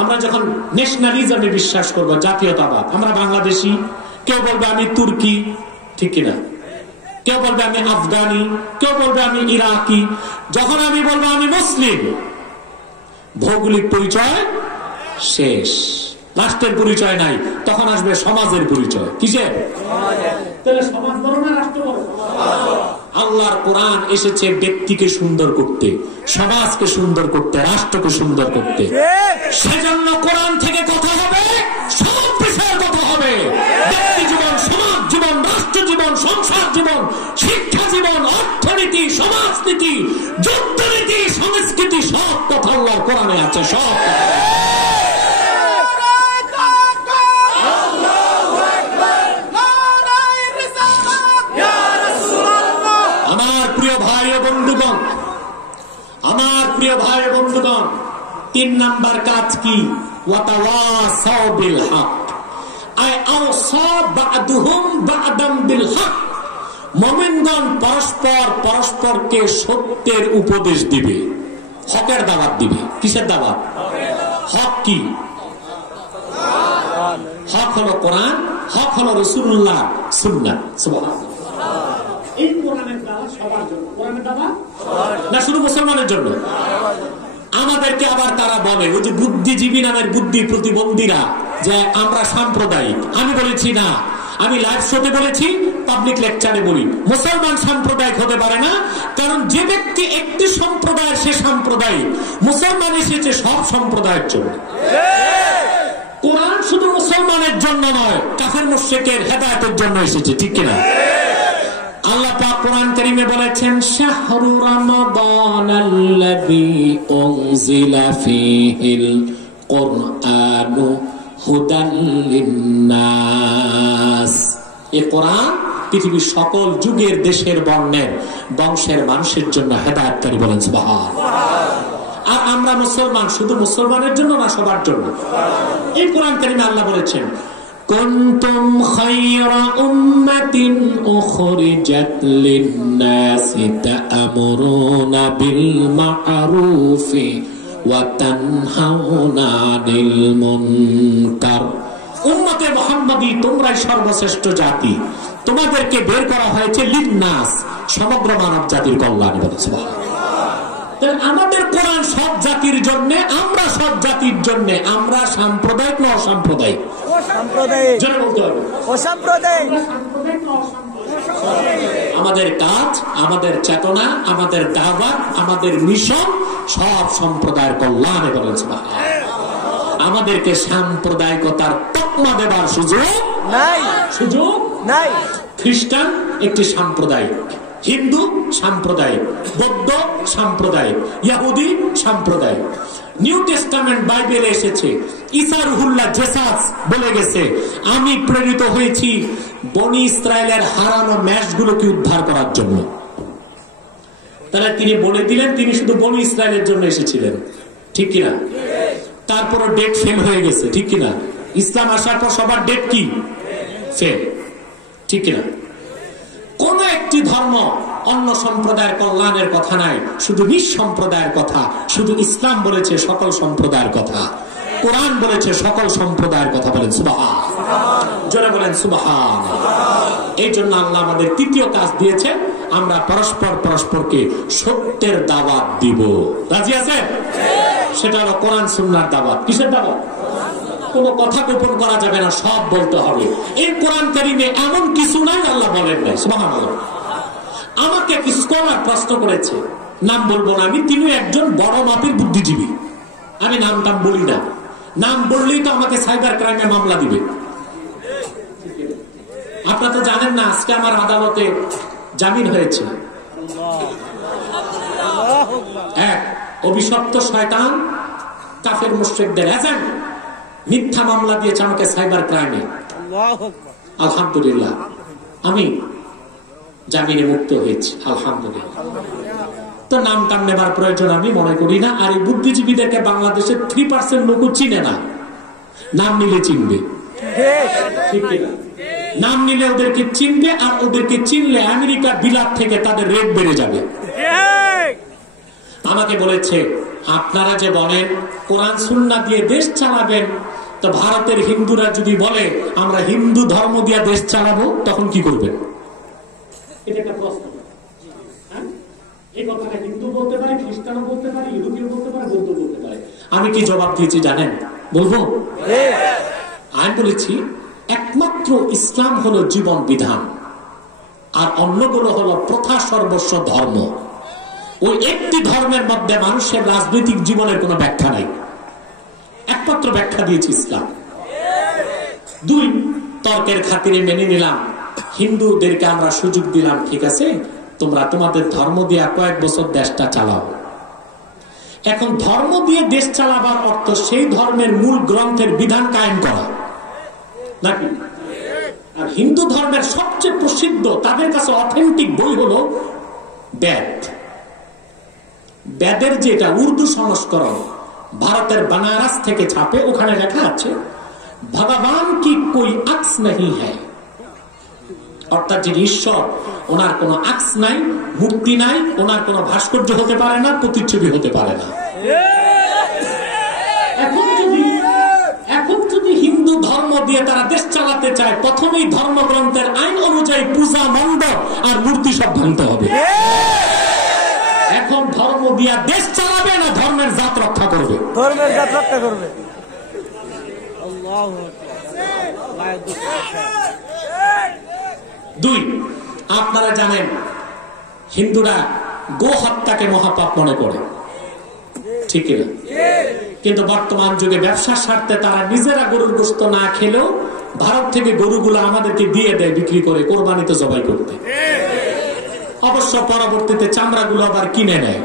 আমরা যখন ন্যাশনালিজমে বিশ্বাস করবো, জাতীয়তাবাদ, আমরা বাংলাদেশি, কেউ বলবে আমি তুর্কি। ঠিক কিনা? কেউ বলবে আমি আফগানি, কেউ বলবে আমি ইরাকি। যখন আমি বলবো আমি মুসলিম, ভৌগোলিক পরিচয় শেষ। রাষ্ট্রের পরিচয় নাই, তখন আসবে সমাজের পরিচয়। কিসের? তাহলে সমাজ বড় না রাষ্ট্র বড়? আল্লাহর কোরআন এসেছে ব্যক্তিকে সুন্দর করতে, সমাজকে সুন্দর করতে, রাষ্ট্রকে সুন্দর করতে। সেজন্য কোরআন থেকে কথা হবে, সব বিষয়ের কথা হবে। ব্যক্তি জীবন, সমাজ জীবন, রাষ্ট্র জীবন, সংসার জীবন, শিক্ষা জীবন, অর্থনীতি, সমাজনীতি, যুদ্ধনীতি, সংস্কৃতি, সব কথা আল্লাহর কোরআনে আছে। সব আমার প্রিয় ভাই বন্ধুগণ, 3 নাম্বার কাজ কি? ওয়াতাওয়াসাউ বিল হক, আই আওসা বা'দুহুম বা'দাম বিল হক। মুমিনগণ পরস্পরকে সত্যের উপদেশ দিবে, হকের দাওয়াত দিবে। কিসের দাওয়াত? হক কি? হক হলো কোরআন, হক হলো রাসূলুল্লাহ সুন্নাহ। সুবহানাল্লাহ। এই কোরআনের দাওয়াত সবার জন্য। কোরআনের দাওয়াত না শুধু মুসলমানের জন্য? আমাদেরকে আবার তারা বলে, ওই যে বুদ্ধিজীবী নামের বুদ্ধি প্রতিবন্ধীরা, যে আমরা সাম্প্রদায়িক। আমি বলেছি না, আমি লাইভ শোতে বলেছি, পাবলিক লেকচারে বলি, মুসলমান সাম্প্রদায়িক হতে পারে না। কারণ যে ব্যক্তি একটি সম্প্রদায়ের, সে সাম্প্রদায়িক। মুসলমান এসেছে সব সম্প্রদায়ের জন্য। কোরআন শুধু মুসলমানের জন্য নয়, কাফের মুশরিকের হেদায়েতের জন্য এসেছে। ঠিক কিনা? আল্লাহ পাক কোরআন কারীমে বলেছেন, শাহরু রমাদানাল্লাযী উনজিলা ফীহিল কুরআনু হুদাল লিন্নাস। এই কোরআন পৃথিবীর সকল যুগের, দেশের, বর্ণের, বংশের মানুষের জন্য হেদায়েতকারী। বলেন সুবহানাল্লাহ। আর আমরা মুসলমান, শুধু মুসলমানের জন্য না, সবার জন্য। এই কোরআন কারীমে আল্লাহ বলেছেন, কুনতুম খায়রা উম্মাতিন উখরিজাত লিন-নাসি তা'মুরুনা বিল মা'রুফি ওয়া তানহাউনা আনিল মুনকার। উম্মতে মুহাম্মাদী, তোমরাই সর্বশ্রেষ্ঠ জাতি। তোমাদেরকে বের করা হয়েছে লিন-নাস, সমগ্র মানব জাতির কল্যাণে। বলেন সুবহানাল্লাহ। আমাদের কোরআন সব জাতির জন্য, আমরা সব জাতির জন্য। আমরা সাম্প্রদায়িক না অসাম্প্রদায়িক? আমাদের কাজ, আমাদের চেতনা, আমাদের দাওয়াত, আমাদের মিশন সব সম্প্রদায়ের কল্যাণে। বলেন সুবহানাল্লাহ। আমাদেরকে সাম্প্রদায়িকতার তকমা দেবার সুযোগ নাই, সুযোগ নাই। খ্রিস্টান একটি সাম্প্রদায়িক, হিন্দু সাম্প্রদায়িক, বৌদ্ধ সাম্প্রদায়িক, ইহুদি সাম্প্রদায়িক। নিউ টেস্টামেন্ট বাইবেলে এসেছে, ঈসা রুহুল্লাহ জেসাস বলে গেছে, আমি প্রেরিত হয়েছি বনি ইসরায়েলের হারানো ম্যাশগুলোকে উদ্ধার করার জন্য। তাহলে তিনি বলে দিলেন তিনি শুধু বনি ইসরায়েলের জন্য এসেছিলেন। ঠিক কিনা? তারপরও ডেট ফেল হয়ে গেছে। ঠিক কিনা? ইসলাম আসার পর সবার ডেট কি? ফেল। ঠিক কিনা? কোন একটি ধর্ম অন্য সম্প্রদায়ের কল্যাণের কথা নাই, শুধু নিজ সম্প্রদায়ের কথা। শুধু ইসলাম বলেছে সকল সম্প্রদায়ের কথা, কোরআন বলেছে সকল সম্প্রদায়ের কথা। বলেন সুবহানাল্লাহ। জোরে বলেন সুবহানাল্লাহ। এই জন্য আল্লাহ আমাদের তৃতীয় কাজ দিয়েছে, আমরা পরস্পরকে সত্যের দাওয়াত দিব। রাজি আছেন? সেটা হলো কোরআন সুন্নাহর দাওয়াত। কিসের দাওয়াত? কোনো কথা গোপন করা যাবে না, সব বলতে হবে। এই কোরআন কারীমে এমন কিছু নাই আল্লাহ বলেন নাই। সুবহানাল্লাহ। আমাকে কিছু স্কলার প্রশ্ন করেছে, নাম বলবো না আমি, তিনি একজন বড় মাপের বুদ্ধিজীবী। আমি নাম বলি না, নাম বললেই তো আমাকে সাইবার ক্রাইমে মামলা দিবে। আপনারা তো জানেন না, আজকে আমার আদালতে জামিন হয়েছে। এক অভিশপ্ত শয়তান কাফের মুশরিকদের এজেন্ট মিথ্যা মামলা দিয়েছে আমাকে সাইবার ক্রাইমে। আলহামদুলিল্লাহ, আমি জামিনে মুক্ত হয়েছি, আলহামদুলিল্লাহ। তো নাম টাম নেবার প্রয়োজন আমি মনে করি না। আর এই বুদ্ধিজীবীদেরকে বাংলাদেশের 3% লোক চিনে না, নাম নিলে চিনবে। নাম নিলে ওদেরকে চিনবে, আর ওদেরকে চিনলে আমেরিকা বিলাত থেকে তাদের রেট বেড়ে যাবে। আমাকে বলেছে, আপনারা যে বলেন কোরআন সুন্নাহ দিয়ে দেশ চালাবেন, তো ভারতের হিন্দুরা যদি বলে আমরা হিন্দু ধর্ম দিয়ে দেশ চালাবো, তখন কি করবেন? এটা একটা প্রশ্ন। এই কথাটা হিন্দু বলতে পারে, খ্রিস্টানও বলতে পারে, ইহুদিও বলতে পারে, বৌদ্ধ বলতে পারে। আমি কি জবাব দিয়েছি জানেন? বলবো? আমি বলেছি একমাত্র ইসলাম হলো জীবন বিধান, আর অন্যগুলো হলো প্রথা সর্বস্ব ধর্ম। ওই একটি ধর্মের মধ্যে মানুষের রাজনৈতিক জীবনের কোনো ব্যাখ্যা নাই, একমাত্র ব্যাখ্যা দিয়েছে ইসলাম। 2, তর্কের খাতিরে মেনে নিলাম, হিন্দুদেরকে আমরা সুযোগ দিলাম, ঠিক আছে তোমরা তোমাদের ধর্ম দিয়ে কয়েক বছর দেশটা চালাও। এখন ধর্ম দিয়ে দেশ চালাবার অর্থ সেই ধর্মের মূল গ্রন্থের বিধান কায়েম করা নাকি? আর হিন্দু ধর্মের সবচেয়ে প্রসিদ্ধ, তাদের কাছে অথেন্টিক বই হলো বেদ। বেদের যেটা উর্দু সংস্করণ ভারতের বানারস থেকে ছাপে, ওখানে লেখা আছে ভগবান কি কোই আক্স नहीं है, অর্থাৎ যে ঈশ্বর, ওনার কোনো আক্স নাই, মূর্তি নাই, ওনার কোনো ভাস্কর্য হতে পারে না, প্রতিচ্ছবি হতে পারে না। এখন যদি হিন্দু ধর্ম দিয়ে তারা দেশ চালাতে চায়, প্রথমেই ধর্মগ্রন্থের আইন অনুযায়ী পূজা মণ্ডপ আর মূর্তি সব ভাঙতে হবে। এখন ধর্ম দিয়া দেশ চালাবে না ধর্মের জাত রক্ষা করবে? ধর্মের জাত রক্ষা করবে। 2, আপনারা জানেন হিন্দুরা গো হত্যাকে মহাপাপ মনে করে, ঠিক না? কিন্তু বর্তমান যুগে ব্যবসার স্বার্থে তারা নিজেরা গরুর গোশত না খেলেও ভারত থেকে গরুগুলো আমাদেরকে দিয়ে দেয় বিক্রি করে কোরবানিতে জবাই করতে। অবশ্য পরবর্তীতে চামড়াগুলো আবার কিনে নেয়।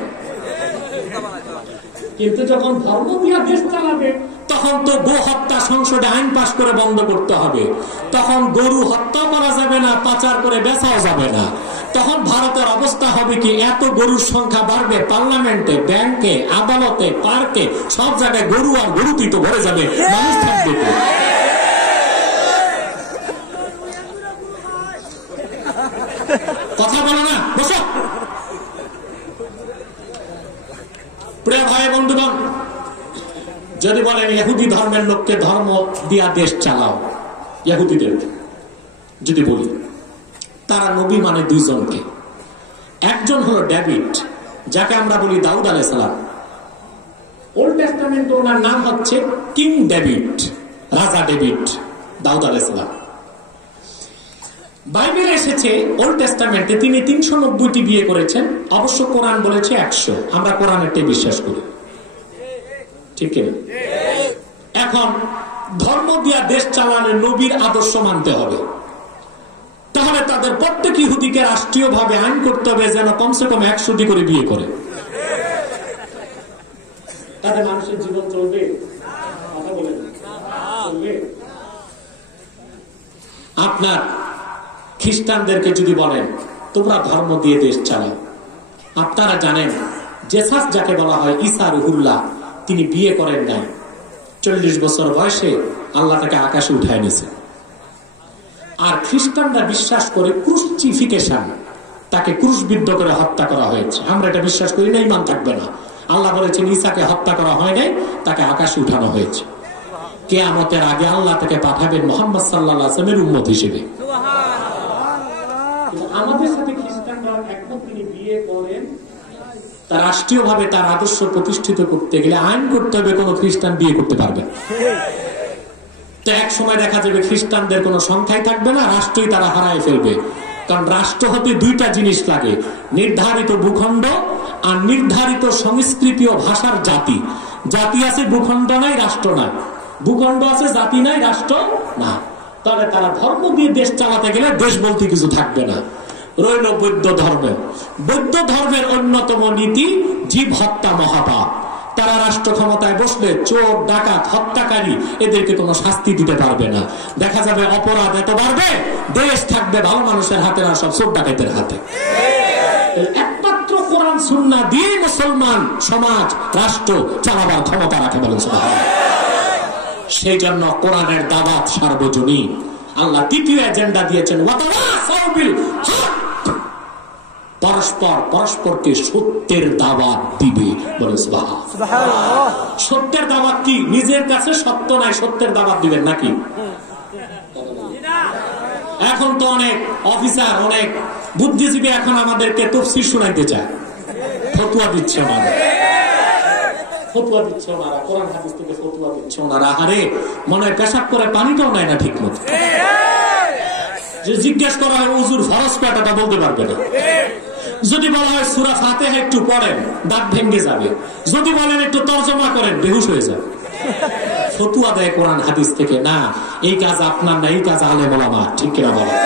কিন্তু যখন ধর্ম দিয়া দেশ চালাবে তখন তো গো হত্যা সংসদে আইন পাস করে বন্ধ করতে হবে। তখন গরু হত্যা করা যাবে না, পাচার করে বেচাও যাবে না। তখন ভারতের অবস্থা হবে কি, এত গরুর সংখ্যা বাড়বে, পার্লামেন্টে, ব্যাংকে, আদালতে, পার্কে, সব জায়গায় গরু আর গরুতেই তো ভরে যাবে, মানুষ থাকবে তো। কথা বলো না, বসো। প্রিয় ভাই বন্ধুগণ, যদি বলেন ইহুদি ধর্মের লোককে ধর্ম দিয়া দেশ চালাও, ইহুদিদের যদি বলি, তারা নবী মানে 2 জনকে। একজন হলো ডেভিড, যাকে আমরা বলি দাউদ আলাইহিস সালাম। ওল্ড টেস্টামেন্টে ওনার নাম হচ্ছে কিং ডেভিড, রাজা ডেভিড, দাউদ আলাইহিস সালাম। বাইবেল এসেছে ওল্ড টেস্টামেন্টে তিনি 390টি বিয়ে করেছেন, অবশ্য কোরআন বলেছে 100। আমরা কোরআনেরটাই বিশ্বাস করি, ঠিক না? এখন ধর্ম দিয়া দেশ চালালে নবীর আদর্শ মানতে হবে। তাহলে তাদের প্রত্যেক ইহুদিকে রাষ্ট্রীয় ভাবে আইন করতে হবে যেন কমসে কম 100টি করে বিয়ে করে। তাদের মানুষের জীবন চলবে? আপনার খ্রিস্টানদেরকে যদি বলেন তোমরা ধর্ম দিয়ে দেশ চালাও, আপনারা জানেন জেসাস যাকে বলা হয় ঈসা রুহুল্লাহ, তিনি বিয়ে করেন নাই। 40 বছর বয়সে আল্লাহ তাকে আকাশে উঠায় নিয়েছে। আর খ্রিস্টানরা বিশ্বাস করে ক্রুসিফিকেশন, তাকে ক্রুশবিদ্ধ করে হত্যা করা হয়েছে। আমরা এটা বিশ্বাস করি না, ঈমান থাকবে না। আল্লাহ বলেছেন ঈসাকে হত্যা করা হয় নাই, তাকে আকাশে উঠানো হয়েছে। কিয়ামতের আগে আল্লাহ তাকে পাঠাবেন মুহাম্মদ সাল্লাল্লাহু আলাইহি ওয়াসাল্লামের উম্মত হিসেবে। আমাদের সাথে খ্রিস্টানরা একদম তিনি বিয়ে করেন, তার রাষ্ট্রীয়ভাবে তার আদর্শ প্রতিষ্ঠিত করতে গেলে আইন করতে হবে, কোন খ্রিস্টান বিয়ে করতে পারবে না। তো এক সময় দেখা যাবে খ্রিস্টানদের কোনো সংখ্যাই থাকবে না, রাষ্ট্রই তারা হারায় ফেলবে। কারণ রাষ্ট্র হতে 2টা জিনিস লাগে, নির্ধারিত ভূখণ্ড আর নির্ধারিত সংস্কৃতি ও ভাষার জাতি। জাতি আছে, ভূখণ্ড নাই, রাষ্ট্র নাই। ভূখণ্ড আছে, জাতি নাই, রাষ্ট্র না। তাহলে তারা ধর্ম দিয়ে দেশ চালাতে গেলে দেশ বলতে কিছু থাকবে না। রইল বৌদ্ধ ধর্ম। বৌদ্ধ ধর্মের অন্যতম নীতি জীব হত্যা মহাপাপ। তারা রাষ্ট্র ক্ষমতায় বসলে চোর, ডাকাত, হত্যাকারী এদেরকে কোনো শাস্তি দিতে পারবে না। দেখা যাবে অপরাধ এত বাড়বে, দেশ থাকবে ভালো মানুষের হাতে না, সব চোর ডাকাতের হাতে। একমাত্র কোরআন সুন্নাহ দিয়ে মুসলমান সমাজ, রাষ্ট্র চালাবার ক্ষমতা রাখে বলেন সুবহানাল্লাহ। সেই জন্য কোরআনের দাওয়াত সার্বজনীন। আল্লাহ 3য় এজেন্ডা দিয়েছেন, ওয়াতাওয়াসাউ বিল হক, পরস্পর পরস্পরকে সত্যের দাওয়াত দিবে বলে সুবহানাল্লাহ। সত্যের দাওয়াত কি? নিজের কাছে সত্য নাই, সত্যের দাওয়াত দিবেন নাকি? এখন তো অনেক অফিসার, অনেক বুদ্ধিজীবী এখন আমাদেরকে তাফসীর শোনাইতে চায়, ফতোয়া দিচ্ছে। মানে ফতুয়া দিচ্ছে ওনারা, কোরআন হাদিস থেকে ফতুয়া দিচ্ছে ওনারা। আরে মনে হয় পেশাব করে পানিটাও নেয় না ঠিক মতো। যে জিজ্ঞেস করা হয় উজুর ফরজ কয়টা বলতে পারবে না। যদি বলা হয় সূরা ফাতিহা একটু পড়েন, দাঁত ভেঙে যাবে। যদি বলেন একটু তরজমা করেন, বেহুশ হয়ে যাবে। ফতুয়া দেয় কোরআন হাদিস থেকে, না এই কাজ আপনার না, এই কাজ আলেম ওলামা, ঠিক কিনা বলেন?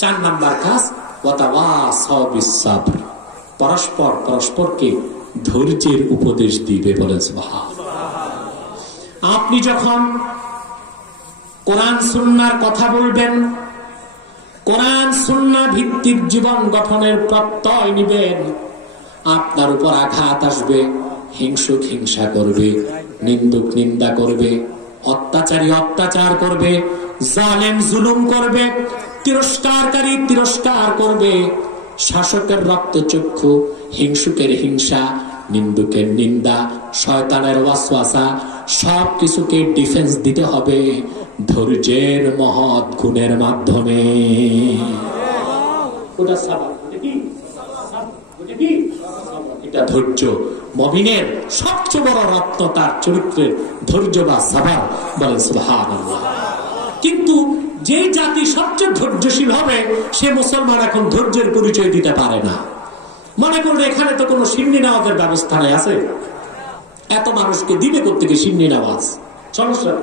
4 নাম্বার কাজ ওয়াতাওয়াসাউ বিস-সাবর, পরস্পর পরস্পরকে ধৈর্যের উপদেশ দিবে। বলেন সুবহানাল্লাহ। আপনি যখন কোরআন সুন্নাহর কথা বলবেন, কোরআন সুন্নাহ ভিত্তিক জীবন গঠনের প্রত্যয় নিবেন, আপনার উপর আঘাত আসবে, হিংসুক হিংসা করবে, নিন্দুক নিন্দা করবে, অত্যাচারী অত্যাচার করবে, জালেম জুলুম করবে, তিরস্কারকারী তিরস্কার করবে, শাসকের রক্তচক্ষু, হিংসুকের হিংসা, নিন্দুকের নিন্দা, শয়তানের ওয়াসওয়াসা, সবকিছুকে ডিফেন্স দিতে হবে ধৈর্যের মহৎ গুণের মাধ্যমে। এটা ধৈর্য। মুমিনের সবচেয়ে বড় রত্ন তার চরিত্রের ধৈর্য বা সাবার। বলেন সুবহানাল্লাহ। কিন্তু যে জাতি সবচেয়ে ধৈর্যশীল হবে, সে মুসলমান এখন ধৈর্যের পরিচয় দিতে পারে না। মনে করলে এখানে তো কোনো সিন্নি নামাজের ব্যবস্থা নেই, আছে? এত মানুষকে দিবে কোত্থেকে সিন্নি নামাজ? সমস্যা।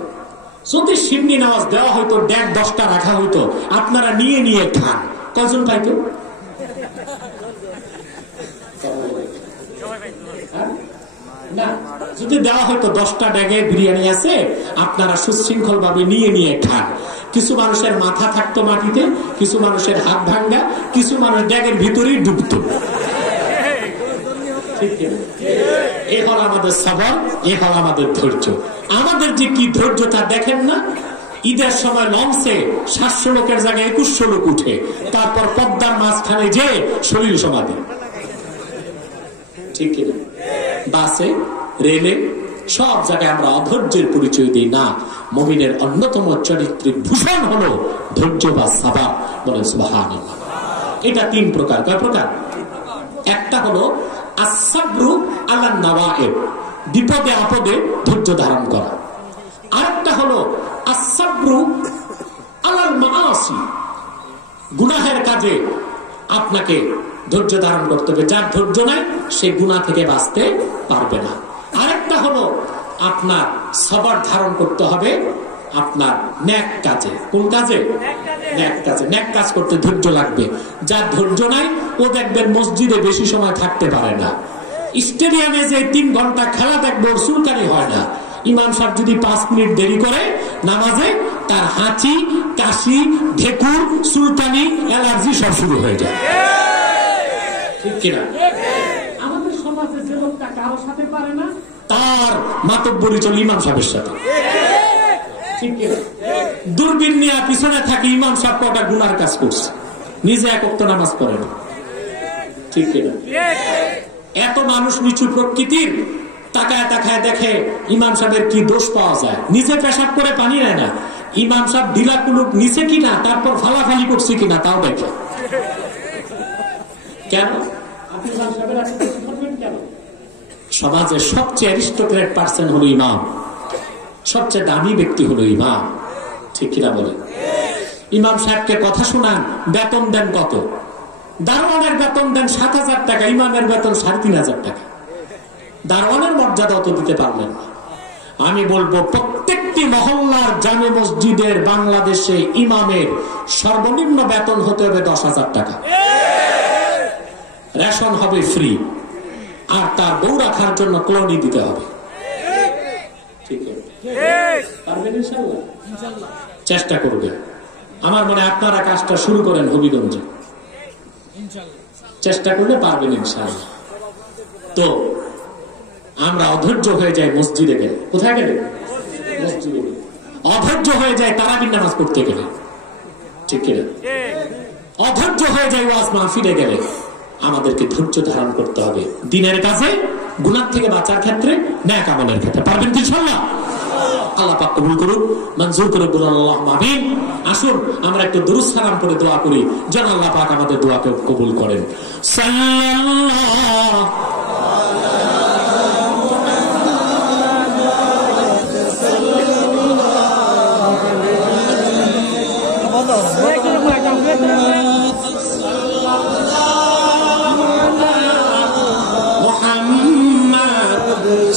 যদি সিন্নি নামাজ দেওয়া হয়তো, 10টা রাখা হইতো, আপনারা নিয়ে নিয়ে খান, কজন পাইতো? না, যদি দেওয়া হয়তো 10টা ড্যাগে বিরিয়ানি আছে, আপনারা সুশৃঙ্খল ভাবে নিয়ে নিয়ে খান। কিছু মানুষের মাথা থাকতো মাটিতে, কিছু মানুষের হাত ভাঙ্গা, কিছু মানুষ ড্যাগের ভিতরেই ডুবতো। এ হল আমাদের সবর, এ হল আমাদের ধৈর্য। আমাদের যে কি ধৈর্য তা দেখেন না? ঈদের সময় লঞ্চে 700 লোকের জায়গায় 2100 লোক উঠে, তারপর পদ্মার মাঝখানে যে শরীর সমাধি, ঠিক কিনা? বাসে, রেলে, সব জায়গায় আমরা অধৈর্যের পরিচয় দিই না। মুমিনের অন্যতম চরিত্রিক ভূষণ হলো ধৈর্য বা সাবার। বলেন সুবহানাল্লাহ। এটা 3 প্রকার। কয় প্রকার? একটা হলো আস-সাবরু আলান নাওয়ায়েব, বিপদে আপদে ধৈর্য ধারণ করা। আরেকটা হলো আস-সাবরু আলাল মাআসি, গুনাহের কাজে আপনাকে ধৈর্য ধারণ করতে হবে। যার ধৈর্য নাই সে গুনাহ থেকে বাঁচতে পারবে না। আরেকটা হলো আপনার সবর ধারণ করতে হবে আপনার নেক কাজে। কোন কাজে? নেক কাজে। নেক কাজ করতে ধৈর্য লাগবে। যার ধৈর্য নাই ও দেখবেন মসজিদে বেশি সময় থাকতে পারে না। স্টেডিয়ামে যে 3 ঘন্টা খেলা দেখবে, ওর চুলকানি হয় না। ইমাম সাহেব যদি 5 মিনিট দেরি করে নামাজে, তার হাঁচি, কাশি, ঢেকুর, চুলকানি, অ্যালার্জি সব শুরু হয়ে যায়, ঠিক কিনা? আমাদের সমাজে যে লোকটা কারোর সাথে পারে না, তার মাতব্বরি চলে ইমাম সাহেবের সাথে, ঠিক কিনা? দূরবীন নিয়ে পিছনে থাকে ইমাম সাহেব কটা গুনার কাজ করছে, নিজে এক ওয়াক্ত নামাজ পড়ে না, ঠিক কিনা? এত মানুষ নিচু প্রকৃতির, তাকায় তাকায় দেখে ইমাম সাহেবের কি দোষ পাওয়া যায়। নিজে পেশাব করে পানি নেয় না, ইমাম সাহেব ঢিলা কুলুক নিচে কিনা, তারপর ফালাফালি করছে কিনা তাও দেখে। কেন? সমাজের সবচেয়ে অ্যারিস্টোক্রেট পার্সন হলো ইমাম, সবচেয়ে দামি ব্যক্তি হলো ইমাম, ঠিক কিনা বলে? ইমাম সাহেবকে কথা শোনান, বেতন দেন কত? দারোয়ানের বেতন দেন 7,000 টাকা, ইমামের বেতন 3,500 টাকা। দারোয়ানের মর্যাদা অত দিতে পারলেন না। আমি বলবো প্রত্যেকটি মহল্লার জামে মসজিদের বাংলাদেশে ইমামের সর্বনিম্ন বেতন হতে হবে 10,000 টাকা। রেশন হবে ফ্রি, আর তার বউ রাখার জন্য ক্লোনি দিতে হবে। ঠিক আছে? পারবেন ইনশাআল্লাহ? চেষ্টা করবেন। আমার মনে আপনারা কাজটা শুরু করেন হবিগঞ্জে, চেষ্টা করলে পারবেন ইনশাআল্লাহ। তো আমরা অধৈর্য হয়ে যাই মসজিদে গেলে। কোথায় গেলে? মসজিদে গেলে। অধৈর্য হয়ে যায় তারাবির নামাজ পড়তে গেলে, ঠিক কিনা? অধৈর্য হয়ে যায় ওয়াজ মাহফিলে গেলে। আমাদেরকে ধৈর্য ধারণ করতে হবে দিনের কাজে, গুনাহ থেকে বাঁচার ক্ষেত্রে, নেক আমলের ক্ষেত্রে। পারবেন কি ইনশাআল্লাহ? আল্লাহ পাক কবুল করুন, মঞ্জুর করে বলুন আল্লাহুম্মা আমিন। আসুন আমরা একটু দুরূদ সালাম করে দোয়া করি, যেন আল্লাহ পাক আমাদের দোয়াকে কবুল করেন। সাল্লাল্লাহু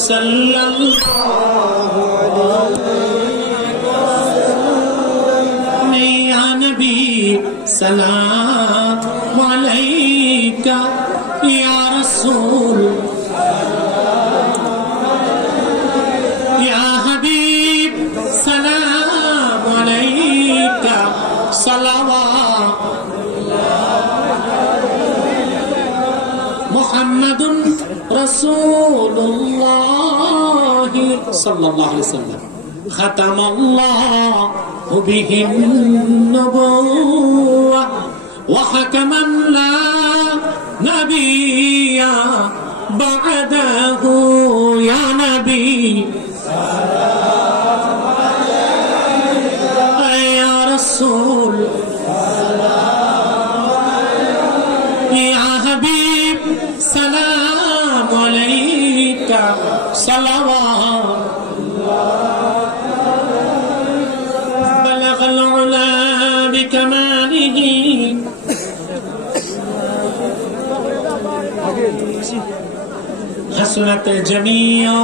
सल्लल्लाहु अलैहि या नबी सलाम अलैका या रसूल या हबीब सलाम अलैका सलावत मुहम्मदुन रसूलुल्लाह सल्लल्लाहु अलैहि वसल्लम खतमल्लाहु बिहिन नबुव्वा व हकमन ला नबिय्या बअदहु या नबी या रसूल या हबीब सलाम अलैका सलावत बलगल उला बिकमालिही हसनत जमीआ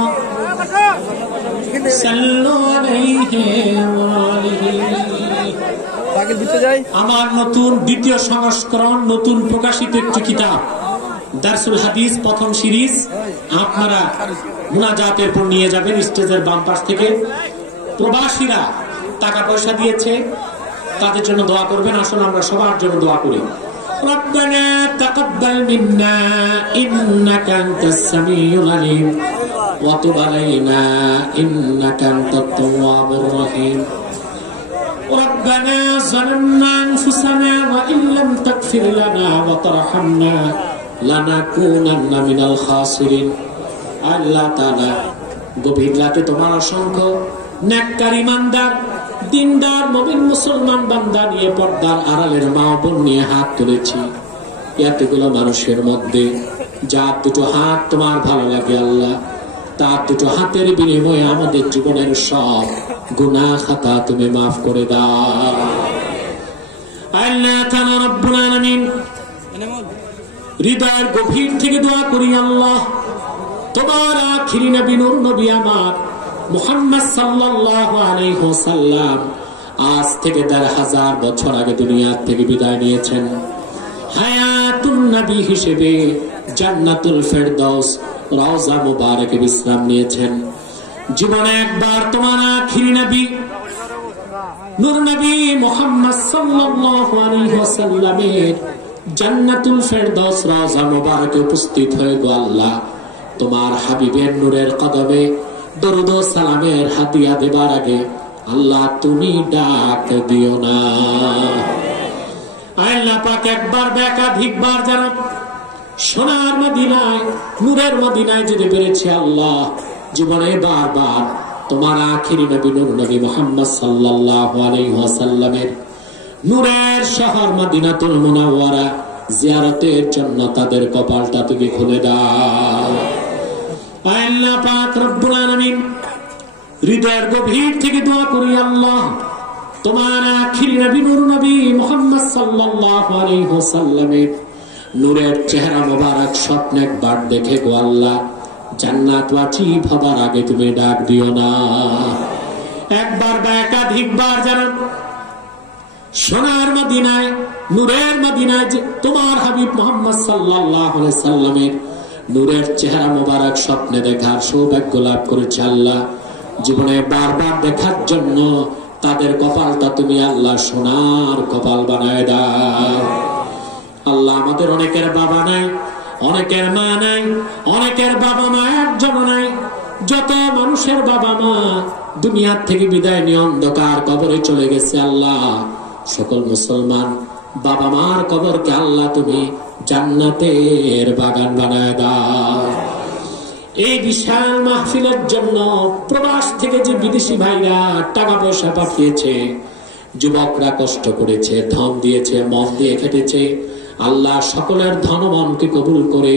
सल्लु अलैहि वा आलिहि। আমার নতুন দ্বিতীয় সংস্করণ, নতুন প্রকাশিত একটি কিতাব দারসুল হাদিস প্রথম সিরিজ আপনারা মুনাজাতের পর নিয়ে যাবেন স্টেজের বাম পাশ থেকে। প্রবাসীরা টাকা পয়সা দিয়েছে, তাদের জন্য দোয়া করবেন। আসুন আমরা সবার জন্য দোয়া করি। ربنا تقبل منا إنك أنت السميع العليم وتب علينا إنك أنت التواب الرحيم ربنا ظلمنا أنفسنا وإن لم تغفر لنا وترحمنا لنكونن من الخاسرين। আল্লাহ তাআলা গভীর রাতে তোমার অসংখ্য নেককার ইমানদার দিনদার মুমিন মুসলমান বান্দা নিয়ে পর্দার আড়ালের মা বোন নিয়ে হাত তুলেছি। এতগুলো মানুষের মধ্যে যার দুটো হাত তোমার ভালো লাগে আল্লাহ, তার দুটো হাতের বিনিময়ে আমাদের জীবনের সব গুনাহ খাতা তুমি মাফ করে দাও। আল্লাহ তাআলা রব্বুল আলামিন হৃদয়ের গভীর থেকে দোয়া করি আল্লাহ তোমার আখিরি নবী নূর নবী আমার মুহাম্মদ সাল্লাল্লাহু আলাইহি ওয়াসাল্লাম আজ থেকে ১৫০০ বছর আগে দুনিয়া থেকে বিদায় নিয়েছেন। হায়াতুন নবী হিসেবে জান্নাতুল ফেরদাউস রওজা মুবারকে বিশ্রাম নিয়েছেন। জীবনে একবার তোমার আখিরি নবী নূর নবী মুহাম্মদ সাল্লাল্লাহু আলাইহি ওয়াসাল্লামের জান্নাতুল ফেরদাউস রওজা মুবারকে উপস্থিত হয়ে গো আল্লাহ তোমার হাবিবের নূরের কদমে দরুদ ও সালামের হাদিয়া দেবার আগে আল্লাহ তুমি ডাক দিও না। আল্লাহ পাক একবার একাধিকবার যেন সোনার মদিনায় নূরের মদিনায় যেতে পেরেছি আল্লাহ জীবনে বারবার তোমার আখিরি নবী নূর নবী মুহাম্মদ সাল্লাল্লাহু আলাইহি ওয়াসাল্লামের নূরের শহর মদিনাতুল মুনাওয়ারা জিয়ারতের জন্য তাদের কপালটা তুমি খুলে দাও। আল্লাহ পাক রব্বুল আলামিন হৃদয়ের গভীর থেকে দোয়া করি আল্লাহ তোমার আখিরি নবী নূর নবী মুহাম্মদ সাল্লাল্লাহু আলাইহি ওয়াসাল্লামের নূরের চেহারা মোবারক স্বপ্নে একবার দেখে গো আল্লাহ জান্নাত ওয়াজিব হবার আগে তুমি ডাক দিও না। একবার বা একাধিকবার যেন সোনার মদিনায় নূরের মদিনায় তোমার হাবিব মুহাম্মদ সাল্লাল্লাহু আলাইহি সাল্লামের নূরের চেহারা মোবারক স্বপ্নে দেখার সৌভাগ্য লাভ করেছে আল্লাহ জীবনে বারবার দেখার জন্য তাদের কপালটা তুমি আল্লাহ সোনার কপাল বানায় দাও। আল্লাহ আমাদের অনেকের বাবা নাই, অনেকের মা নাই, অনেকের বাবা মা একজন নাই। যত মানুষের বাবা মা দুনিয়ার থেকে বিদায় নিয়ে অন্ধকার কবরে চলে গেছে আল্লাহ সকল মুসলমান বাবা মার কবরকে আল্লাহ তুমি জান্নাতের বাগান বানায় দাও। এই বিশাল মাহফিলের জন্য প্রবাস থেকে যে বিদেশি ভাইরা টাকা পয়সা পাঠিয়েছে, যুবকরা কষ্ট করেছে, ধন দিয়েছে, মন দিয়ে খেটেছে, আল্লাহ সকলের ধন মনকে কবুল করে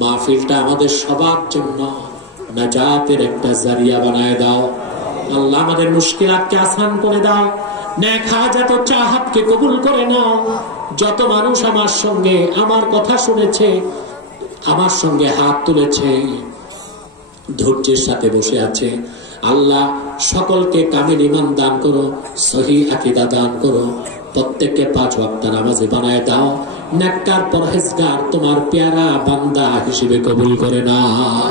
মাহফিলটা আমাদের সবার জন্য নাজাতের একটা জারিয়া বানায় দাও। আল্লাহ আমাদের মুশকিলাতকে আসান করে দাও, নেক হাজাত ও চাহাতকে কবুল করে নাও। যত মানুষ আমার সঙ্গে আমার কথা শুনেছে, আমার সঙ্গে হাত তুলেছে, ধৈর্যের সাথে বসে আছে। আল্লাহ সকলকে কামিল ঈমান দান করো, সহিহ আকীদা দান করো, প্রত্যেককে 5 ওয়াক্ত নামাজি বানায় দাও, নেককার পরহেজগার তোমার পেয়ারা বান্দা হিসেবে কবুল করে নাও।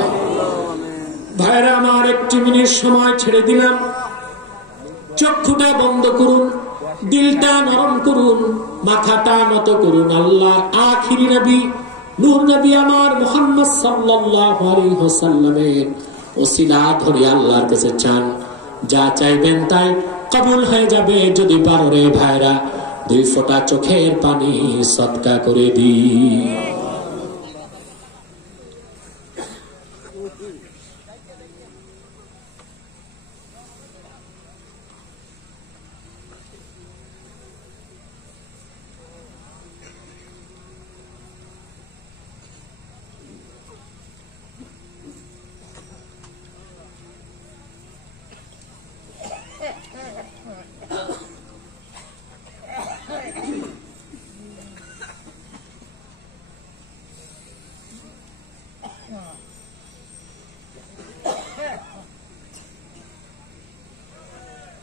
ভাইরা আমার, 1 মিনিট সময় ছেড়ে দিলাম, চক্ষুটা বন্ধ করুন, দিলটা নরম করুন, মাথাটা নত করুন। আল্লাহ আখিরি নবী নূর নবী আমার মুহাম্মদ সাল্লাল্লাহু আলাইহি ওয়াসাল্লামের ওসিলা ধরে আল্লাহর কাছে চান, যা চাইবেন তাই কবুল হয়ে যাবে। যদি পারো রে ভাইরা, 2 ফোঁটা চোখের পানি সদকা করে দি।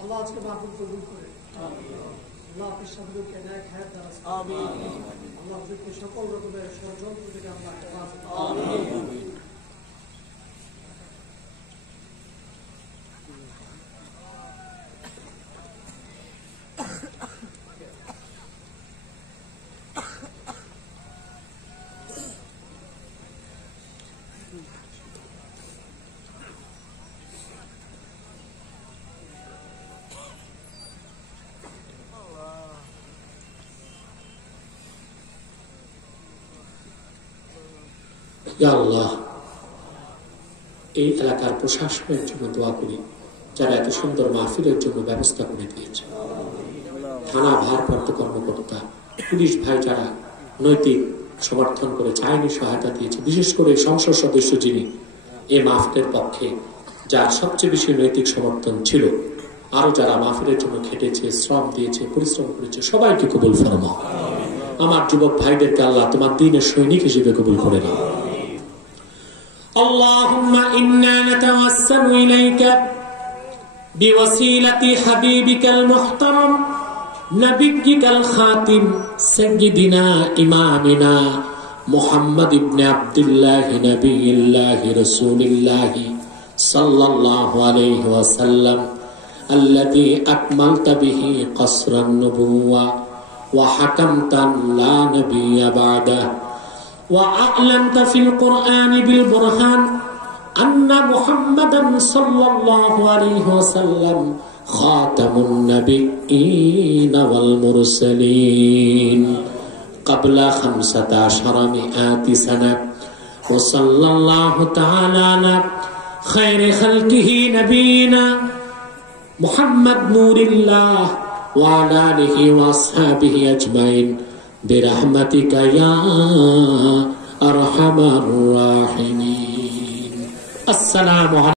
আল্লাহ আজকে মাহফিল কবুল করে, আল্লাহ আপনি সবগুলোকে ন্যায় হায়াত দান করুন। আমিন। আল্লাহ আপনাকে সকল রকমের ষড়যন্ত্র থেকে আল্লাহ হেফাজত করুন। আমিন। ইয়া আল্লাহ, এই এলাকার প্রশাসনের জন্য দোয়া করি, যারা এত সুন্দর মাহফিলের জন্য ব্যবস্থা করে দিয়েছে। থানা ভারপ্রাপ্ত কর্মকর্তা, পুলিশ ভাই যারা নৈতিক সমর্থন করেছে, আইনি সহায়তা দিয়েছে, বিশেষ করে সংসদ সদস্য যিনি এই মাহফিলের পক্ষে, যার সবচেয়ে বেশি নৈতিক সমর্থন ছিল, আরো যারা মাহফিলের জন্য খেটেছে, শ্রম দিয়েছে, পরিশ্রম করেছে, সবাইকে কবুল ফরমাও। আমার যুবক ভাইদেরকে আল্লাহ তোমার দ্বীনের সৈনিক হিসেবে কবুল করে নাও। اللهم إنا نتوسل إليك بوسيلة حبيبك المحترم نبيك الخاتم سيدنا إمامنا محمد بن عبد الله نبي الله رسول الله صلى الله عليه وسلم الذي أكملت به قصر النبوة وحكمت لا نبي بعده وأعلنت في القرآن بالبرهان أن محمدا صلى الله عليه وسلم خاتم النبيين والمرسلين قبل 1500 سنة وصلى الله تعالى على خير خلقه نبينا محمد نور الله وعلى آله وأصحابه أجمعين برحمتك يا أرحم الراحمين। السلام عليكم।